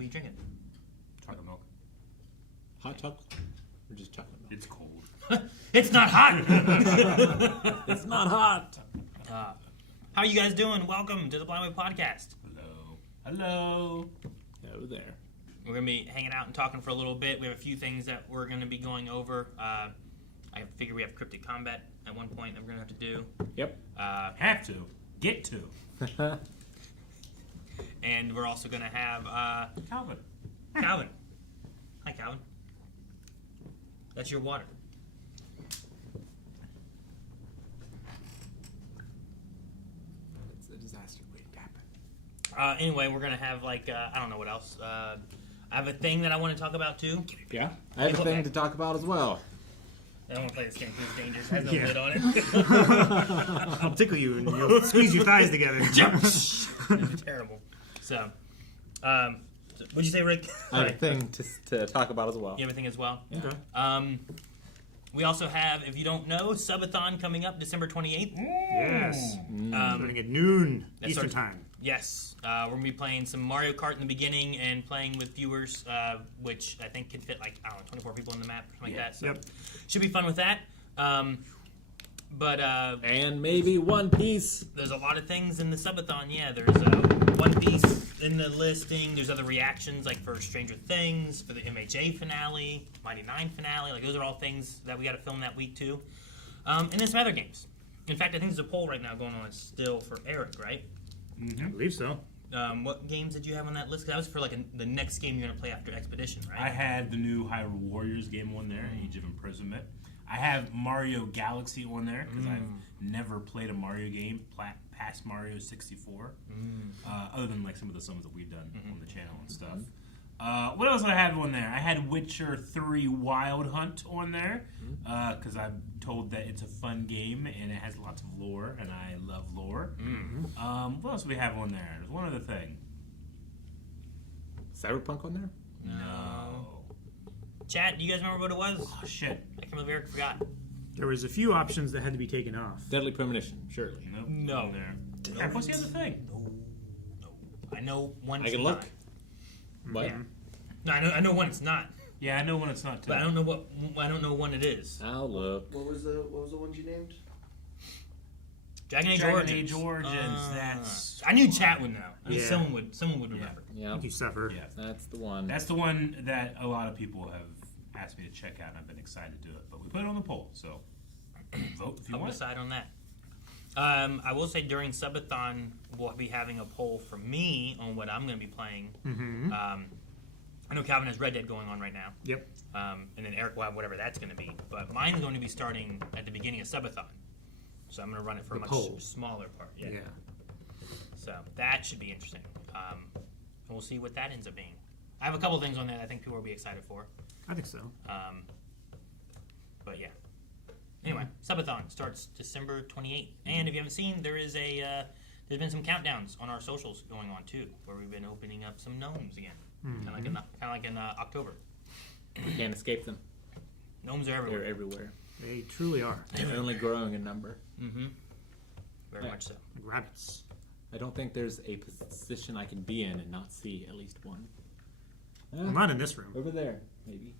What are you drinking? Chocolate milk. Hot chocolate? Or just chocolate milk? It's cold. It's not hot! It's not hot! How are you guys doing? Welcome to the Blind Way Podcast. Hello. Hello. Hello there. We're going to be hanging out and talking for a little bit. We have a few things that we're going to be going over. I figure we have cryptic combat at one point that we're going to have to do. Yep. Have to. Get to. And we're also going to have Calvin. Calvin. Hi, Calvin. That's your water. It's a disaster waiting to happen. Anyway, we're going to have, I don't know what else. I have a thing that I want to talk about, too. Yeah? I have a thing to talk about as well. I don't want to play this game because it's dangerous. It has no lid on it. I'll tickle you and you'll squeeze your thighs together. It's terrible. So, what'd you say, Rick? I have a thing to talk about as well. You have a thing as well? Yeah. Okay. We also have, if you don't know, Subathon coming up December 28th. Yes. Starting at noon That Eastern starts- time. Yes. We're going to be playing some Mario Kart in the beginning and playing with viewers, which I think can fit, 24 people in the map, something like that. So Yep. should be fun with that. But And maybe One Piece. there's a lot of things in the Subathon. Yeah, there's One Piece in the listing. There's other reactions, like for Stranger Things, for the MHA finale, Mighty Nine finale. Like, those are all things that we got to film that week, too. And then some other games. In fact, I think there's a poll right now going on still for Eric, right? I believe so. What games did you have on that list? 'Cause that was for, the next game you're going to play after Expedition, right? I had the new Hyrule Warriors game on there, Age of Imprisonment. I have Mario Galaxy on there because I've never played a Mario game past Mario 64, other than some of the songs that we've done on the channel and stuff. What else did I have on there? I had Witcher 3 Wild Hunt on there because I'm told that it's a fun game and it has lots of lore, and I love lore. What else do we have on there? There's one other thing. Cyberpunk on there? No. Chat, do you guys remember what it was? Oh, shit. I can't believe Eric forgot. There was a few options that had to be taken off. Deadly Premonition, surely. Nope. No. On there. Yeah, what's the other thing? No. I know one. I can look. What? Yeah. No, I know one. It's not. Yeah, I know when it's not. But I don't know what. I don't know when it is. I'll look. What was the ones you named? Dragon Age Dragon Origins. Age Origins. That's. I knew chat would know. I mean, Yeah. someone would remember. I Yeah, think you suffer. Yeah. that's the one. That's the one that a lot of people have asked me to check out, and I've been excited to do it. But we put it on the poll, so vote if you I'll want. decide on that. I will say during Subathon we'll be having a poll for me on what I'm going to be playing. Mm-hmm. I know Calvin has Red Dead going on right now. Yep. And then Eric will have whatever that's going to be. But mine's going to be starting at the beginning of Subathon. So I'm going to run it for a The much poll. smaller part. Yeah. So that should be interesting. And we'll see what that ends up being. I have a couple things on there that I think people will be excited for. I think so. But yeah. Anyway, Subathon starts December 28th. And if you haven't seen, there's been some countdowns on our socials going on too, where we've been opening up some gnomes again. Kind of like in October. You can't escape them. Gnomes are everywhere. They're everywhere. They truly are. They're only growing in number. Mm-hmm. Very much so. Like rabbits. I don't think there's a position I can be in and not see at least one. Well, not in this room. Over there, maybe.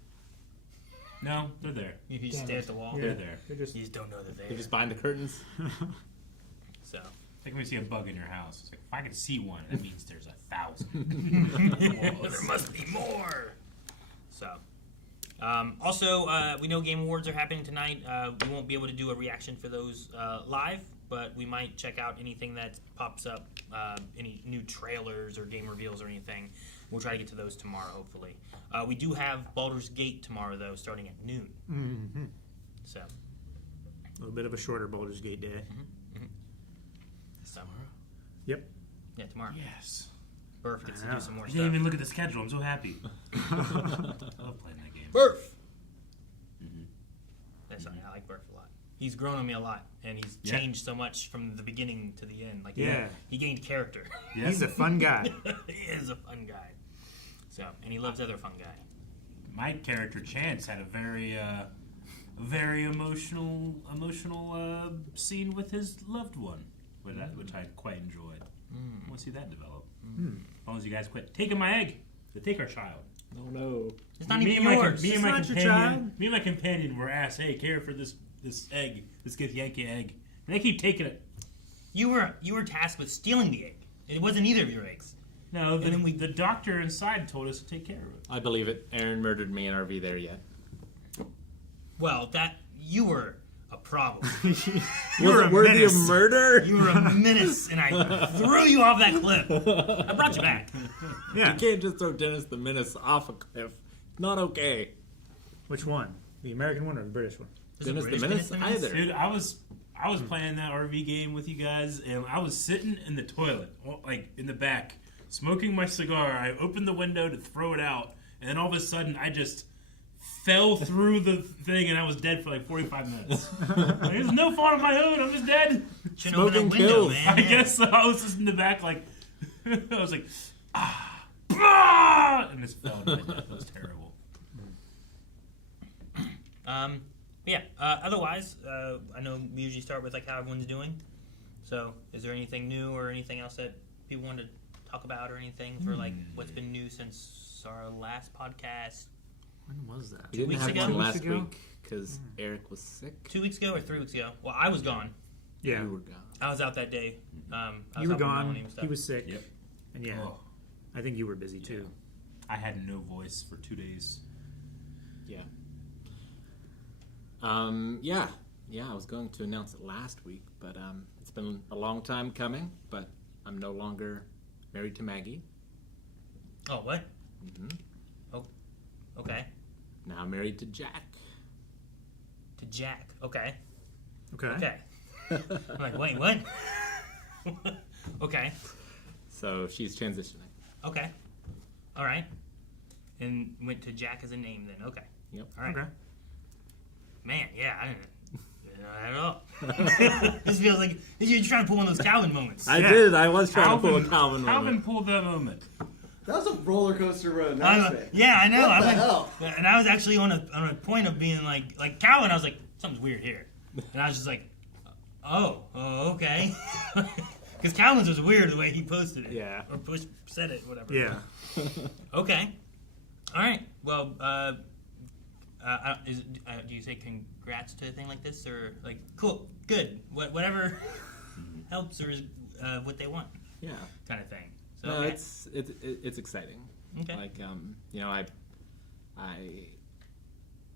No, they're there. If you Damn stare it. at the wall, Yeah. They're there. They're just you just don't know they're They're there. just behind the curtains. So It's like when you see a bug in your house. It's like, if I can see one, that means there's 1,000. there must be more. So, also, we know Game Awards are happening tonight. We won't be able to do a reaction for those live, but we might check out anything that pops up, any new trailers or game reveals or anything. We'll try to get to those tomorrow, hopefully. We do have Baldur's Gate tomorrow, though, starting at noon. mm-hmm. So, A little bit of a shorter Baldur's Gate day. so Yep. yeah, tomorrow. Yes. Burf gets to Yeah. do some more I stuff. didn't even look at the schedule. I'm so happy. I love playing that game. Burf! That's right, I like Burf a lot. He's grown on me a lot, and he's Yeah. changed so much from the beginning to the end. Like, Yeah. he gained character. Yeah. He's a fun guy. He is a fun guy. So, and he loves the other fun guy. My character Chance had a very emotional scene with his loved one, which I quite enjoyed. I want to see that develop. As long as you guys quit taking my egg. They take our child. Oh no. It's not me even and yours. me and my It's not your companion. child. Me and my companion were asked, "Hey, care for this egg, this Yankee egg," and they keep taking it. You were tasked with stealing the egg. It wasn't either of your eggs. No, And then the doctor inside told us to take care of it. I believe it. Aaron murdered me in RV there yet. Well, you were a problem. You're a menace. murder? You were a menace, and I threw you off that cliff. I brought you back. Yeah. You can't just throw Dennis the Menace off a cliff. Not okay. Which one? The American one or the British one? Was it Dennis the British Menace? Dennis the Menace? Either. Dude, I was playing that RV game with you guys, and I was sitting in the toilet, like in the back, smoking my cigar. I opened the window to throw it out, and then all of a sudden, I just fell through the thing, and I was dead for like 45 minutes. Like, it was no fault of my own. I'm just dead. Shouldn't open that Smoking window, kills. man. I Yeah. guess so. I was just in the back, like I was like, and just fell. To my death. It was terrible. Yeah. Otherwise, I know we usually start with like how everyone's doing. So, is there anything new or anything else that people want to talk about or anything for like what's been new since our last podcast? When was that? We didn't weeks have ago? one 2 weeks last ago? week because Eric was sick. 2 weeks ago or 3 weeks ago? Well, I was gone. Yeah. You were gone. I was out that day. I was You were out with Melanie gone. and stuff. He was sick. Yep. And yeah, Oh, I think you were busy too. I had no voice for 2 days. Yeah. Yeah, I was going to announce it last week, but it's been a long time coming, but I'm no longer married to Maggie. Oh, what? hmm Oh, okay. Now I'm married to Jack. To Jack. Okay. Okay. Okay. I'm like, wait, what? Okay. So she's transitioning. Okay. All right. And went to Jack as a name then. Okay. Yep. All right. Okay. Man, yeah, I didn't know that at all. This feels like you're trying to pull one of those Calvin moments. I Yeah. did. I was trying to pull a Calvin Calvin moment. pulled that moment. That was a roller coaster road. Yeah, I know. What I the went, hell? and I was actually on a point of being like Calvin. I was like, something's weird here, and I was just like, oh, okay, because Calvin's was weird the way he posted it. Yeah. Or said it, whatever. Yeah. Okay. All right. Well, do you say congrats to a thing like this, or like cool, good, whatever helps, or is what they want, Yeah. kind of thing. So No, okay. it's exciting. Okay. Like I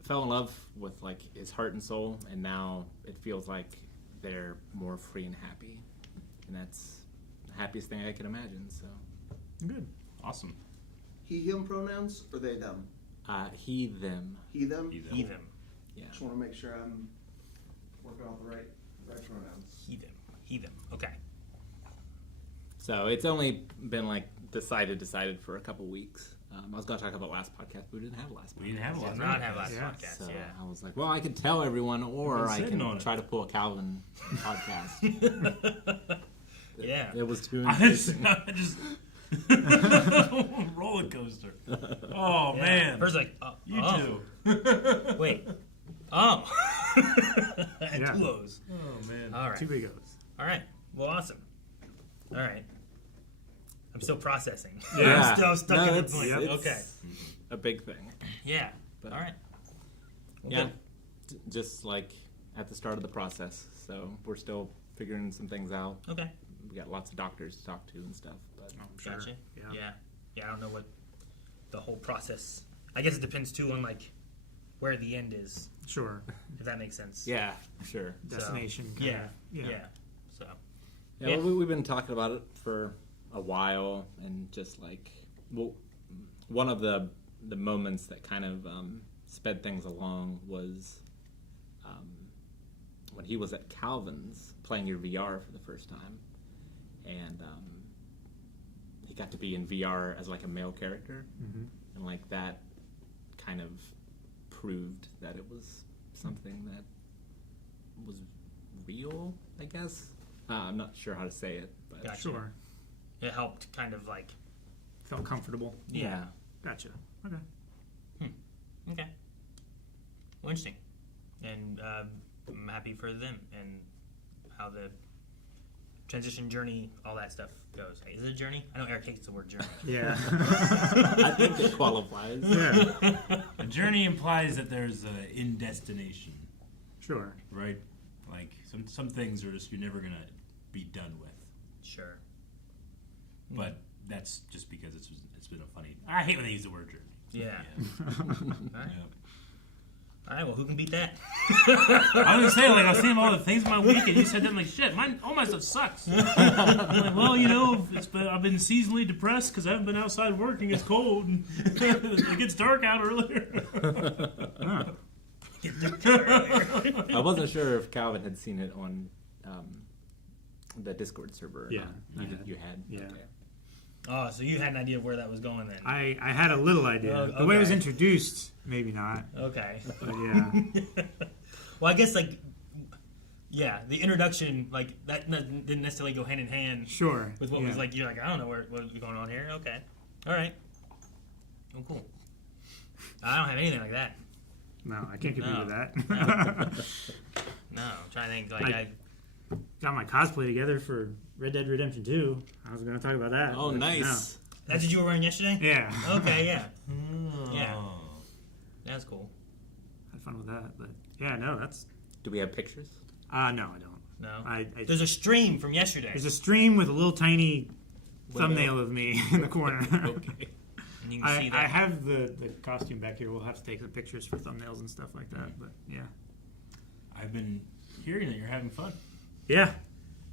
fell in love with like his heart and soul, and now it feels like they're more free and happy, and that's the happiest thing I can imagine. So Good. Awesome. He, him pronouns or they, them? he, them. He, them? Heathen. Yeah. Just want to make sure I'm working out the right pronouns. Heathen. Okay. So it's only been like decided for a couple weeks. I was going to talk about last podcast, but we didn't have a last podcast. We didn't have a lot. Did not have last Yeah. podcast. So Yeah. I was like, well, I can tell everyone, or been I sitting on can it. try to pull a Calvin podcast. Yeah. It was too I just, enticing. roller coaster. Oh Yeah. man, First, like, you oh, too. wait. Oh. And Yeah. two O's. Oh man. All right. 2 big O's. All right. Well, awesome. All right. I'm still processing. Yeah. I'm still stuck No, at the it's- point. it's Okay. a big thing. Yeah. But- All right. Well, Yeah, good. just like at the start of the process. So we're still figuring some things out. Okay. We got lots of doctors to talk to and stuff. But I'm sure. Gotcha. Yeah. Yeah. I don't know what the whole process. I guess it depends too on like where the end is, Sure. if that makes sense. yeah, sure. Destination. Yeah. kinda. Yeah. So. Yeah, Yeah. well, we've been talking about it for a while, and just like, well, one of the moments that kind of sped things along was when he was at Calvin's playing your VR for the first time, and he got to be in VR as like a male character, Mhm. and like that kind of proved that it was something that was real, I guess. I'm not sure how to say it, but Gotcha. Sure. It helped kind of like. Felt comfortable. yeah. Gotcha. Okay. Okay. Well, interesting. And I'm happy for them and how the transition, journey, all that stuff goes. Hey, is it a journey? I know Eric hates the word journey. Yeah. I think it qualifies. Yeah. A journey implies that there's a in destination, Sure. right? Like some things are just you're never gonna be done with. Sure. But that's just because it's been a funny. I hate when they use the word journey. Yeah. Yeah. All right. Yeah. All right. Well, who can beat that? I was saying, like, I was saying all the things in my week, and you said that, I'm like, shit, all my stuff sucks. I'm like, well, I've been seasonally depressed because I haven't been outside working. It's cold, and it gets dark out earlier. I wasn't sure if Calvin had seen it on the Discord server. Or Yeah, not. I had. You had. Yeah. Okay. Oh, so you had an idea of where that was going then? I had a little idea. Oh, The way it was okay. introduced, maybe not. Okay. But yeah. Well, I guess yeah, the introduction that didn't necessarily go hand in hand Sure. with what yeah. was you're like, I don't know what's going on here. Okay. All right. Oh, cool. I don't have anything like that. No, I can't compete No. with that. No, I'm trying to think. I got my cosplay together for Red Dead Redemption 2. I was going to talk about that. Oh, but nice. that's what you were wearing yesterday? no. Yeah. Okay, yeah. Oh. Yeah. That's cool. Had fun with that. But yeah, no, that's. Do we have pictures? No, I don't. No. I There's a stream from yesterday. There's a stream with a little tiny thumbnail of me in the corner. Okay. And you can see that. I have the costume back here. We'll have to take some pictures for thumbnails and stuff like that. But yeah. I've been hearing that you're having fun. Yeah.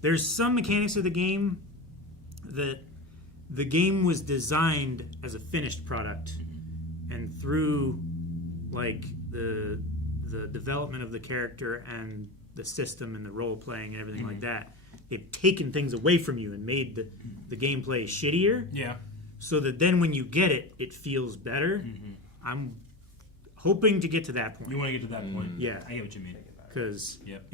There's some mechanics of the game that the game was designed as a finished product. And through like the development of the character and the system and the role playing and everything like that, they've taken things away from you and made the gameplay shittier. Yeah. So that then when you get it, it feels better. I'm hoping to get to that point. You want to get to that point? Yeah. I get what you mean. Because Yep.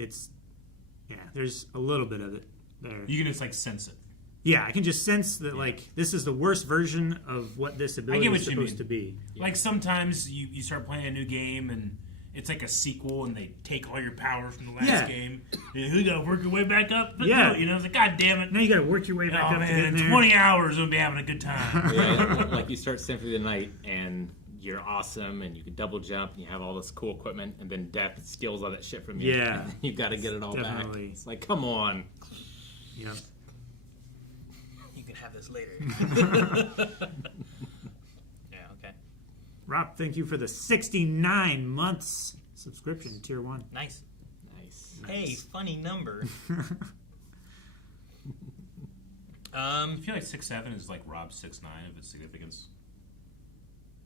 there's a little bit of it there. You can just like sense it. Yeah, I can just sense that like this is the worst version of what this ability what is you supposed mean. to be. Like sometimes you start playing a new game and it's like a sequel and they take all your power from the last Yeah. game. And you gotta work your way back up. But Yeah. no, it's like, God damn it. Now you got to work your way back Oh up to get man, in in there. 20 hours we'll be having a good time. Yeah, like you start Symphony of the Night and you're awesome and you can double jump and you have all this cool equipment and then death steals all that shit from you. Yeah. And you got to get it all Definitely. back. It's like, come on. Yep. You can have this later. Yeah, okay. Rob, thank you for the 69 months subscription, tier 1. Nice. Nice. Hey, funny number. I feel like 6'7" is like Rob's 6'9" of its significance.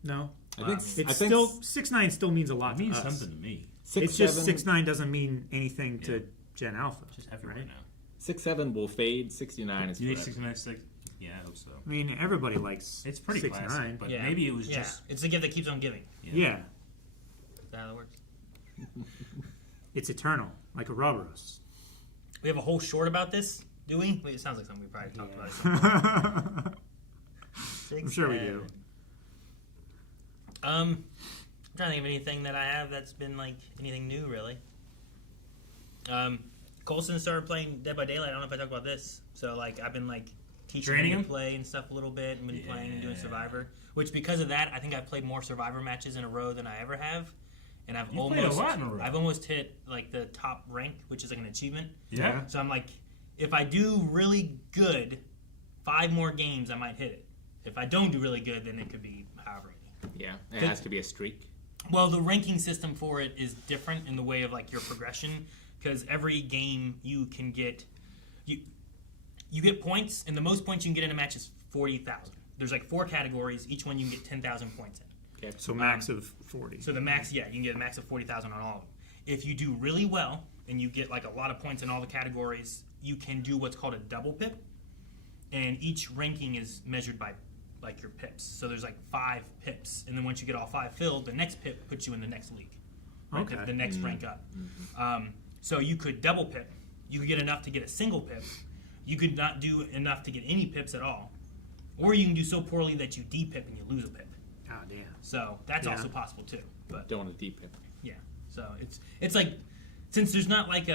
No. I think It's still 6'9" still means a lot It to means us. something to me. It's just 6'9" doesn't mean anything to Gen Alpha. It's just heavy right? right now. 6'7" will fade. 69 is You think forever. 69 6? Yeah, I hope so. I mean, everybody likes It's pretty 6'9". classic, but Yeah. maybe it was Yeah. just It's the gift that keeps on giving. Yeah. Is that how that works? It's eternal, like a Robros. We have a whole short about this, do we? Wait, it sounds like something we probably talked about. At some point. I'm sure we do. I'm trying to think of anything that I have that's been like anything new, really. Coulson started playing Dead by Daylight. I don't know if I talked about this. So like I've been like teaching Training him him? to play and stuff a little bit, and been playing and doing Yeah. Survivor. Which because of that, I think I've played more Survivor matches in a row than I ever have. And I've You played a lot in a row. I've almost hit like the top rank, which is like an achievement. yeah. So I'm like, if I do really good, 5 more games, I might hit it. If I don't do really good, then it could be however many. Yeah, it has to be a streak. Well, the ranking system for it is different in the way of like your progression, because every game you can get, you get points, and the most points you can get in a match is 40,000. There's like 4 categories. Each one you can get 10,000 points in. Okay. So max of 40. So the max, yeah, you can get a max of 40,000 on all of them. If you do really well and you get like a lot of points in all the categories, you can do what's called a double pip, and each ranking is measured by like your pips. So there's like 5 pips, and then once you get all 5 filled, the next pip puts you in the next league, right? Okay. The next rank up. So you could double pip. You could get enough to get a single pip. You could not do enough to get any pips at all, or you can do so poorly that you de-pip and you lose a pip. Oh, damn. So that's Yeah. also possible too. But Don't want to deep hit. yeah, so it's like, since there's not like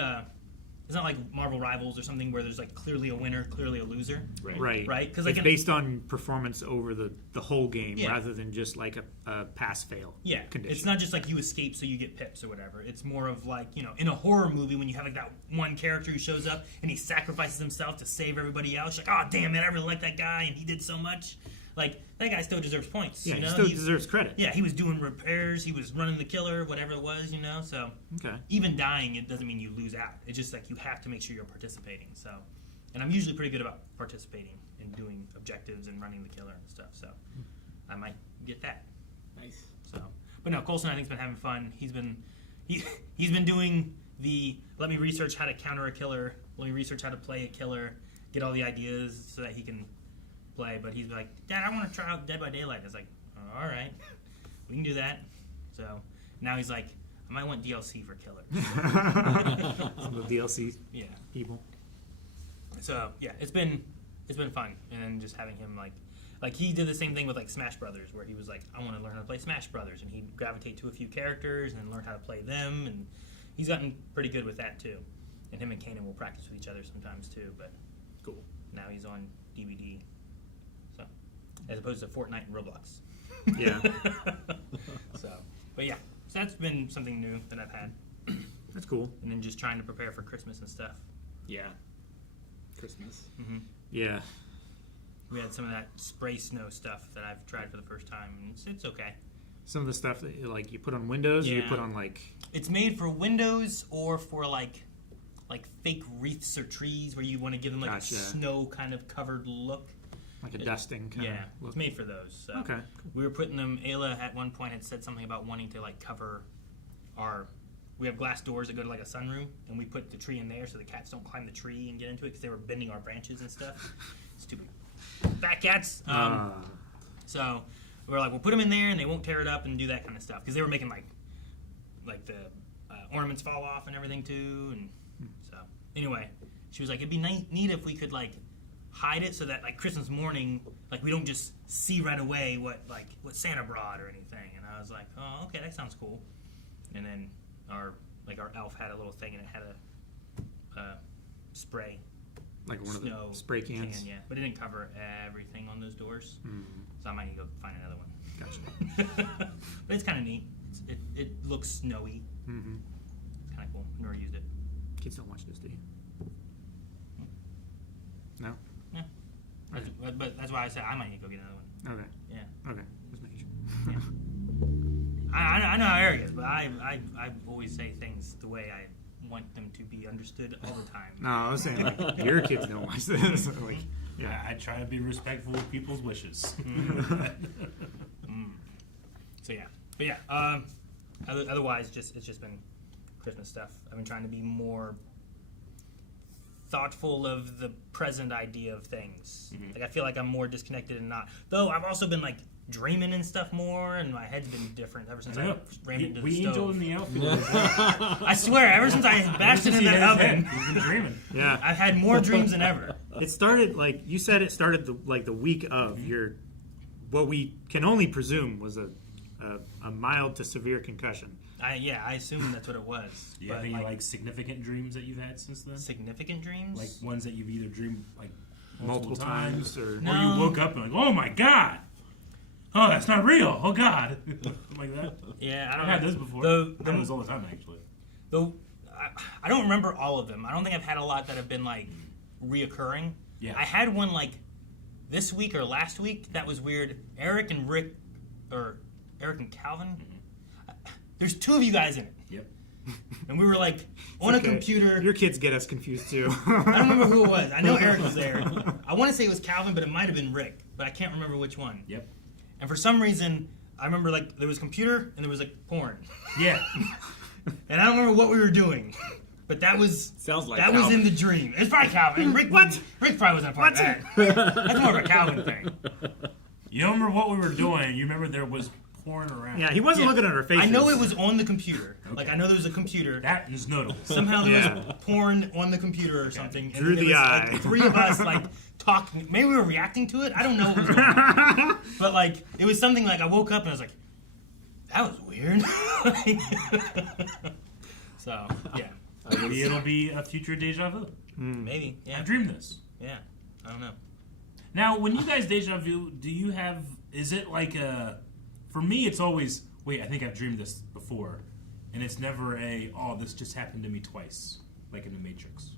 it's not like Marvel Rivals or something where there's like clearly a winner, clearly a loser. Right. Right? 'Cause it's like based on performance over the whole game Yeah. rather than just like a pass-fail Yeah, condition. it's not just like you escape so you get pips or whatever. It's more of like, in a horror movie when you have like that one character who shows up and he sacrifices himself to save everybody else. You're like, oh damn it, I really like that guy and he did so much. Like, that guy still deserves points. Yeah, you he know? still deserves credit. Yeah, he was doing repairs, he was running the killer, whatever it was, so Okay. even dying, it doesn't mean you lose out. It's just like you have to make sure you're participating. So, and I'm usually pretty good about participating and doing objectives and running the killer and stuff. So, I might get that. Nice. So, but no, Coulson I think's been having fun. He's been doing the let me research how to counter a killer, let me research how to play a killer, get all the ideas so that he can play. But he's like, Dad, I want to try out Dead by Daylight. I was like, all right, we can do that. So now he's like, I might want DLC for killers. Some of the DLC Yeah. people. So yeah, it's been fun, and then just having him like he did the same thing with like Smash Brothers, where he was like, I want to learn how to play Smash Brothers, and he'd gravitate to a few characters and learn how to play them, and he's gotten pretty good with that too. And him and Kanan will practice with each other sometimes too. But Cool. now he's on DVD, so as opposed to Fortnite and Roblox. Yeah. So, but yeah, so that's been something new that I've had, That's cool. and then just trying to prepare for Christmas and stuff. Yeah. Christmas. Yeah. We had some of that spray snow stuff that I've tried for the first time, and it's okay. Some of the stuff that like you put on Windows, or you Yeah. put on like It's made for Windows or for like fake wreaths or trees where you want to give them like Gotcha. a snow kind of covered look. a dusting kind Yeah, of it's look. made for those. So Okay. we were putting them. Ayla at one point had said something about wanting to like cover our. We have glass doors that go to like a sunroom, and we put the tree in there so the cats don't climb the tree and get into it because they were bending our branches and stuff. Stupid fat cats. So we were like, we'll put them in there and they won't tear it up and do that kind of stuff because they were making like the ornaments fall off and everything too. And so anyway, she was like, it'd be neat if we could like hide it so that like Christmas morning, like we don't just see right away what Santa brought or anything. And I was like, oh, okay, that sounds cool. And then our elf had a little thing and it had a spray. Like one Snow of the spray cans. Can, yeah, but it didn't cover everything on those doors, so I might need to go find another one. Gotcha. But it's kind of neat. It looks snowy. Mm-hmm. It's kind of cool. Never used it. Kids don't watch this, do you? No? Yeah, but that's why I said I might need to go get another one. Okay. Yeah, Okay. Just making sure. yeah. I know how Eric is, but I always say things the way I want them to be understood all the time. No, I was saying like your kids don't watch this. Like, Yeah, I try to be respectful of people's wishes. So yeah, but yeah. Otherwise, it's just been Christmas stuff. I've been trying to be more thoughtful of the present idea of things. Like I feel like I'm more disconnected and not. Though I've also been like dreaming and stuff more, and my head's been different ever since I rammed into the We stove. angel in the outfield. I swear, ever since I bashed it in that oven, We've been dreaming. yeah. I've had more dreams than ever. It started like you said. It started the week of your what we can only presume was a mild to severe concussion. I assume that's what it was. Do you have But, any like significant dreams that you've had since then? significant dreams? Like ones that you've either dreamed like Multiple times or No. or you woke up and like, oh my god, oh that's not real, oh god, like that. Yeah, I I've don't had know. this before. The- I have this all the time actually. Though I don't remember all of them. I don't think I've had a lot that have been like reoccurring. Yeah. I had one like this week or last week that was weird. Eric and Calvin. There's two of you guys in it, Yep. and we were like on a Okay. computer. Your kids get us confused too. I don't remember who it was. I know Eric was there. I want to say it was Calvin, but it might have been Rick, but I can't remember which one. Yep. And for some reason, I remember like there was computer and there was like porn, Yeah. and I don't remember what we were doing. But that was Sounds like that was Calvin. in the dream. It's probably Calvin. Rick Rick probably wasn't a part of that. That's more of a Calvin thing. You don't remember what we were doing. You remember there was porn around. Yeah, he wasn't Yeah. looking at our faces. I know it was on the computer. Okay. Like I know there was a computer. That is notable. Somehow there Yeah. was porn on the computer or something. Drew and the it was, eye. Like, three of us like talking. Maybe we were reacting to it. I don't know what was going on. But like it was something like I woke up and I was like, that was weird. So yeah, Maybe it'll be a future Deja Vu. Maybe. I Yeah. dreamed this. Yeah. I don't know. Now, when you guys Deja Vu, do you have... Is it like a... For me, it's always... Wait, I think I've dreamed this before. And it's never a, oh, this just happened to me twice. Like in The Matrix.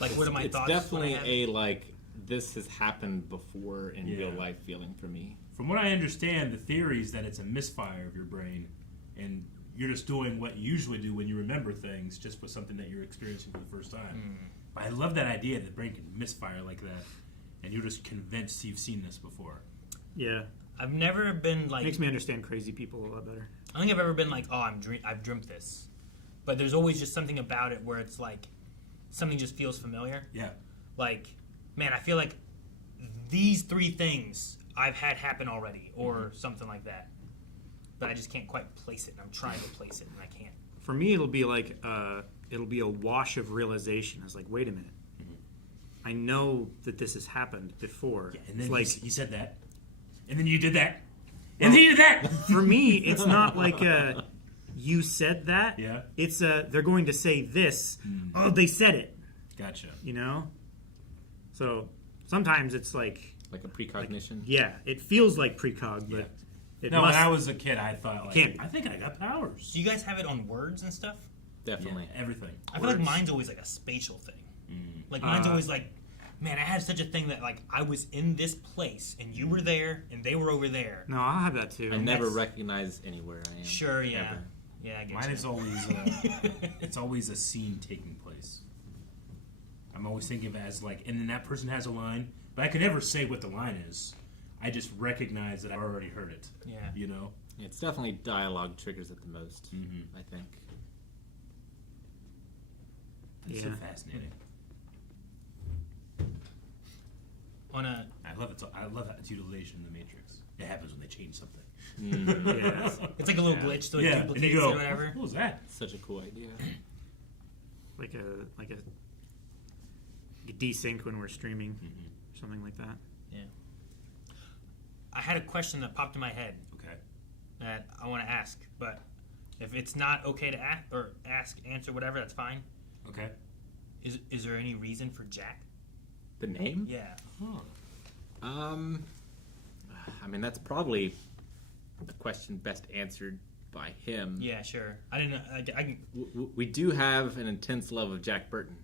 Like, what are my It's thoughts? when I definitely have- a, like, this has happened before in Yeah. real life feeling for me. From what I understand, the theory is that it's a misfire of your brain. And you're just doing what you usually do when you remember things, just with something that you're experiencing for the first time. But I love that idea that the brain can misfire like that. And you're just convinced you've seen this before. Yeah. I've never been like. Makes me understand crazy people a lot better. I don't think I've ever been like, oh, I've dreamt this. But there's always just something about it where it's like something just feels familiar. Yeah. Like, man, I feel like these three things I've had happen already, or something like that. But I just can't quite place it, and I'm trying to place it, and I can't. For me, it'll be like it'll be a wash of realization. It's like, wait a minute, I know that this has happened before. Yeah, and then it's like you said that. And then you did that. And then you did that! for me, it's not like you said that. Yeah. It's they're going to say this. Oh, they said it. Gotcha. You know. So sometimes it's like Like a precognition. yeah, it feels like precog, but Yeah. it No, must. when I was a kid, I thought, like, Can't be. I think I got powers. Do you guys have it on words and stuff? Definitely. Yeah, everything. I feel like Words. mine's always like a spatial thing. Like mine's always like, man, I had such a thing that like I was in this place and you were there and they were over there. No, I'll have that too. I never that's- recognize anywhere I am. Sure, yeah, Ever. yeah. I get Mine you. is always, it's always a scene taking place. I'm always thinking of it as like, and then that person has a line, but I could never say what the line is. I just recognize that I've already heard it. Yeah. You know? It's definitely dialogue triggers it the most, I think. That's so Yeah. fascinating. On a I love it. I love its utilization in the Matrix. It happens when they change something. Yeah. it's like a little glitch, so it Yeah, and duplicates you go, it or whatever. what was that? Such a cool idea. like a desync when we're streaming, something like that. Yeah. I had a question that popped in my head Okay. that I want to ask, but if it's not okay to ask, answer, whatever, that's fine. Okay. Is there any reason for Jack? The name? Yeah. I mean, that's probably a question best answered by him. Yeah, sure. I didn't know. I can. We do have an intense love of Jack Burton,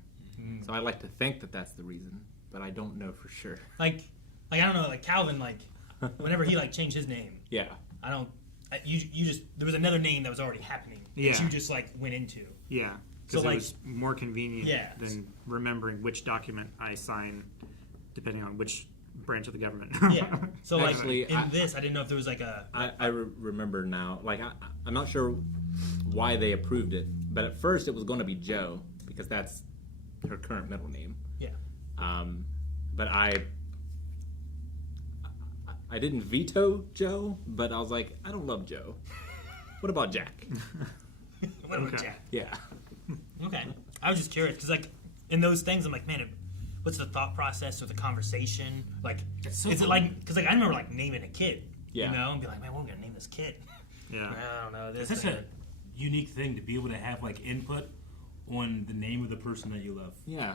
so I like to think that that's the reason, but I don't know for sure. Like I don't know. Like Calvin, like whenever he like changed his name, Yeah. I don't. You just there was another name that was already happening that Yeah. you just like went into. Yeah, So, because like- it was more convenient Yeah. than remembering which document I sign, depending on which branch of the government. Yeah. So like Actually, in this, I didn't know if there was like a. I remember now. Like, I'm not sure why they approved it, but at first it was going to be Joe because that's her current middle name. Yeah. But I didn't veto Joe, but I was like, I don't love Joe. What about Jack? What about Okay. Jack? Yeah. Okay. I was just curious because like in those things, I'm like, man, what's the thought process or the conversation? Like, It's so is it fun. like because like I remember like naming a kid, Yeah. you know, and be like, man, what are we gonna name this kid? Yeah. I don't know. This It's such a and- unique thing to be able to have like input on the name of the person that you love. Yeah.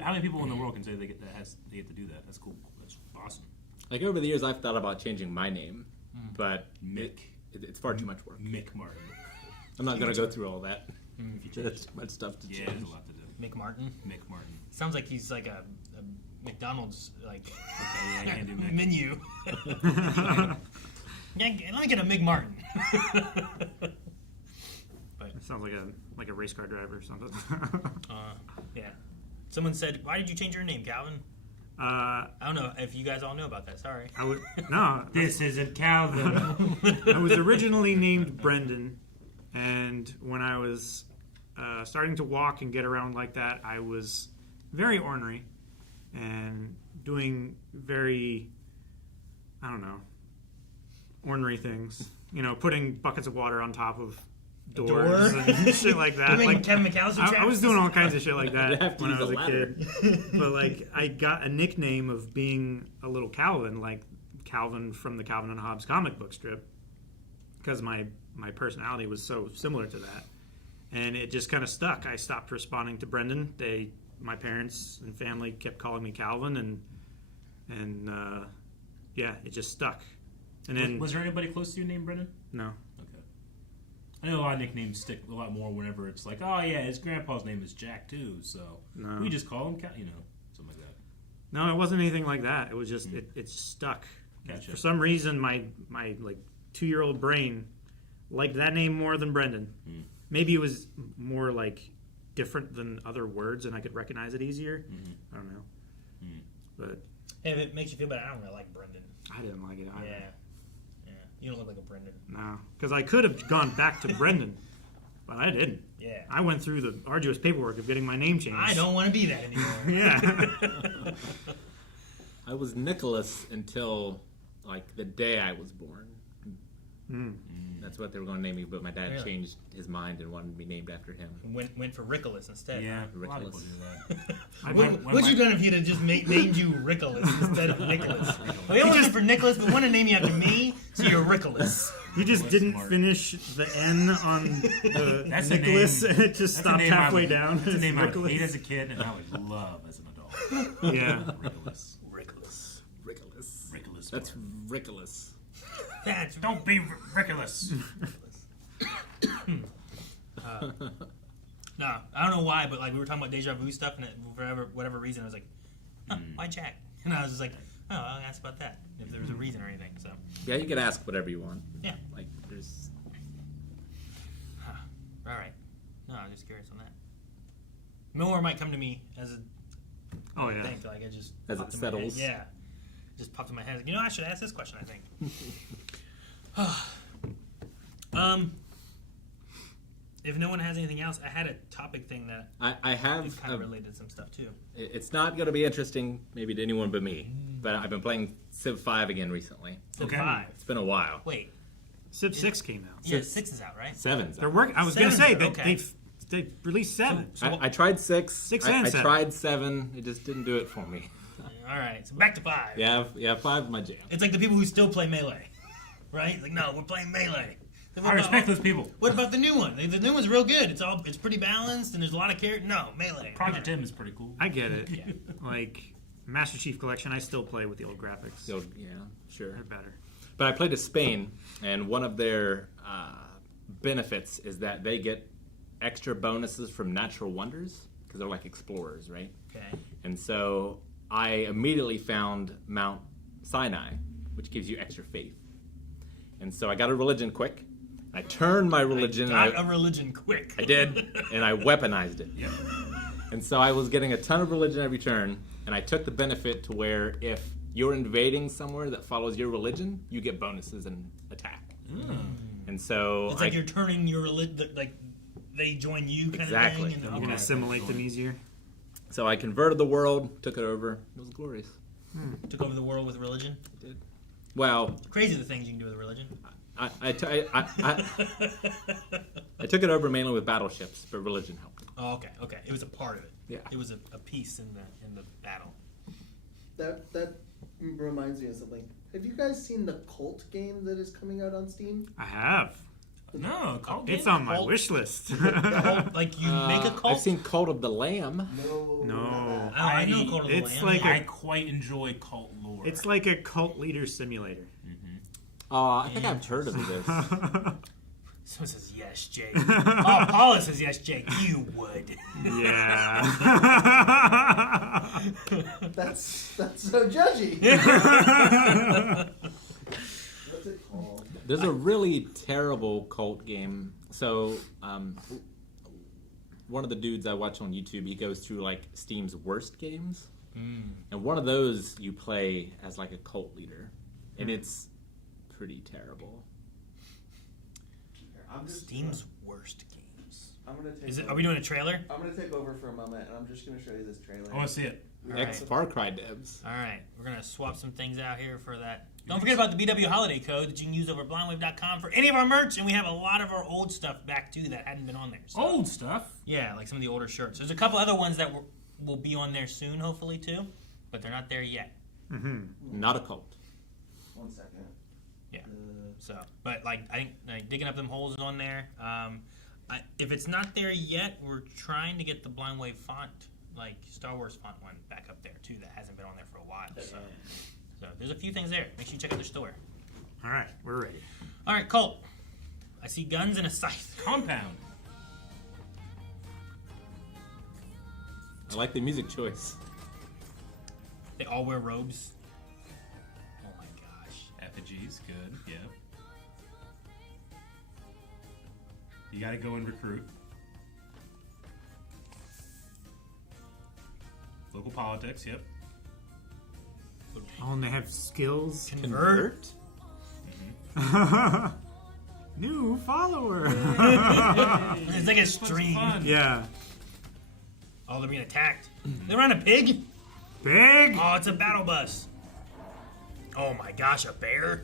How many people in the world can say they get to do that? That's cool. That's awesome. Like, over the years, I've thought about changing my name, but Mick. it's far too much work. Mick Martin. I'm not going to go through all that. If you That's change- too much stuff to Yeah, change. there's a lot to do. Mick Martin. Mick Martin. Sounds like he's like a McDonald's like Okay, yeah, you can do Mick. menu. Yeah, let me get a Mick Martin. It sounds like a race car driver or something. Yeah. Someone said, "Why did you change your name, Calvin?" I don't know if you guys all know about that. Sorry. I would no. This isn't Calvin. I was originally named Brendan, and when I was starting to walk and get around like that, I was very ornery and doing very, I don't know, ornery things. You know, putting buckets of water on top of doors door? and shit like that. You're making Like, Kevin McAllister I traps? was doing all kinds of shit like You'd have that to when I use was a a ladder. kid. But like, I got a nickname of being a little Calvin, like Calvin from the Calvin and Hobbes comic book strip, because my personality was so similar to that. and it just kind of stuck. I stopped responding to Brendan. My parents and family kept calling me Calvin, and yeah, it just stuck. And then Was there anybody close to you named Brendan? no, Okay. I know a lot of nicknames stick a lot more whenever it's like, oh yeah, his grandpa's name is Jack too, so No. we just call him, something like that. no, it wasn't anything like that. It was just it stuck. Gotcha. For some reason, my like 2-year-old brain liked that name more than Brendan. Maybe it was more like different than other words, and I could recognize it easier. I don't know, but Hey, if it makes you feel better, I don't really like Brendan. I didn't like it either. Yeah. You don't look like a Brendan. No, because I could have gone back to Brendan, but I didn't. Yeah. I went through the arduous paperwork of getting my name changed. I don't want to be that anymore. Yeah. I was Nicholas until like the day I was born. That's what they were going to name me, but my dad Really? changed his mind and wanted to be named after him. Went for Rickolas instead. Yeah, huh? a lot of people Ridiculous. do that. What'd you done if he'd have just named you Rickolas instead of Nicholas? We don't want for Nicholas, but want to name you after me, so you're Rickolas. You just That's didn't smart. finish the N on the That's a Nicholas, name- and it just That's a stopped name halfway would, down. That's a name I would Nicholas. hate as a kid, and I would love as an adult. Yeah. Rickolas. Rickolas. Ridiculous. Rickolas. That's ridiculous. That's Don't be Rickolas. No, I don't know why, but like we were talking about Deja Vu stuff, and for whatever reason, I was like, why Jack? And I was just like, oh, I'll ask about that if there was a reason or anything. So Yeah, you can ask whatever you want. yeah, Like, there's. all right. No, I was just curious on that. More might come to me as a Oh yeah. thing. Like it just As popped it in my head. settles. Yeah, just popped in my head. I should ask this question. I think. If no one has anything else, I had a topic thing that I have. is kind of related to some stuff too. It's not going to be interesting, maybe to anyone but me. But I've been playing Civ 5 again recently. Civ Okay. 5. It's been a while. Wait, Civ 6 came out. yeah, 6 is out, right? 7's They're out. work. I was gonna say Seven's that okay. they released 7. I tried 6. 6 I, and I 7. tried 7. It just didn't do it for me. All right, so back to 5. Yeah, 5 is my jam. It's like the people who still play Melee, right? Like, no, we're playing Melee. Then what I about- respect those people. What about the new one? The new one's real good. It's pretty balanced, and there's a lot of characters. No, Melee. Project M is pretty cool. I get it. Yeah. Like Master Chief Collection, I still play with the old graphics. So, yeah, sure. They're better. But I played as Spain, and one of their benefits is that they get extra bonuses from natural wonders because they're like explorers, right? Okay. And so I immediately found Mount Sinai, which gives you extra faith. And so I got a religion quick. I turned my religion. Got and a religion quick. I did, and I weaponized it. Yep. And so I was getting a ton of religion every turn, and I took the benefit to where if you're invading somewhere that follows your religion, you get bonuses and attack. And so It's like you're turning your religion, like they join you kind Exactly. of thing. You And, can okay. assimilate them easier. so I converted the world, took it over. It was glorious. Took over the world with religion. Well, Crazy the things you can do with religion. I took it over mainly with battleships, but religion helped. Oh, okay. It was a part of it. Yeah. It was a piece in the battle. That reminds me of something. Have you guys seen the Cult game that is coming out on Steam? I have. No, cult It's game? on my Cult? wish list. The whole, like you make a cult. I've seen Cult of the Lamb. No. No. not Oh, I know I- Cult of the it's Lamb. like yeah. I quite enjoy cult lore. It's like a cult leader simulator. I think I've heard of this. Someone says yes, Jake. Oh, Paula says yes, Jake. You would. Yeah. That's so judgy. What's it called? There's a really terrible cult game. So, one of the dudes I watch on YouTube, he goes through like Steam's worst games, and one of those you play as like a cult leader, and it's pretty terrible. I'm just Steam's worst games. I'm gonna take. Is it? over. Are we doing a trailer? I'm gonna take over for a moment, and I'm just gonna show you this trailer. I want to see it. Ex Far Cry devs. All right, we're gonna swap some things out here for that. Don't forget about the BW holiday code that you can use over at blindwave.com for any of our merch, and we have a lot of our old stuff back too that hadn't been on there. So, Old stuff. yeah, like some of the older shirts. There's a couple other ones that will be on there soon, hopefully too, but they're not there yet. Not a cult. 1 second. Yeah. So, but like I think like digging up them holes is on there. if it's not there yet, we're trying to get the Blind Wave font, like Star Wars font one, back up there too. That hasn't been on there for a while. So there's a few things there. Make sure you check out their store. All right, we're ready. All right, Colt. I see guns and a scythe. Compound. I like the music choice. They all wear robes. Oh my gosh. Effigies, good. Yep. You gotta go and recruit. Local politics, yep. Oh, and they have skills. Convert. New follower. It's like a stream. Fun. Yeah. Oh, they're being attacked. They're on a pig? Big. Oh, it's a battle bus. Oh my gosh, a bear?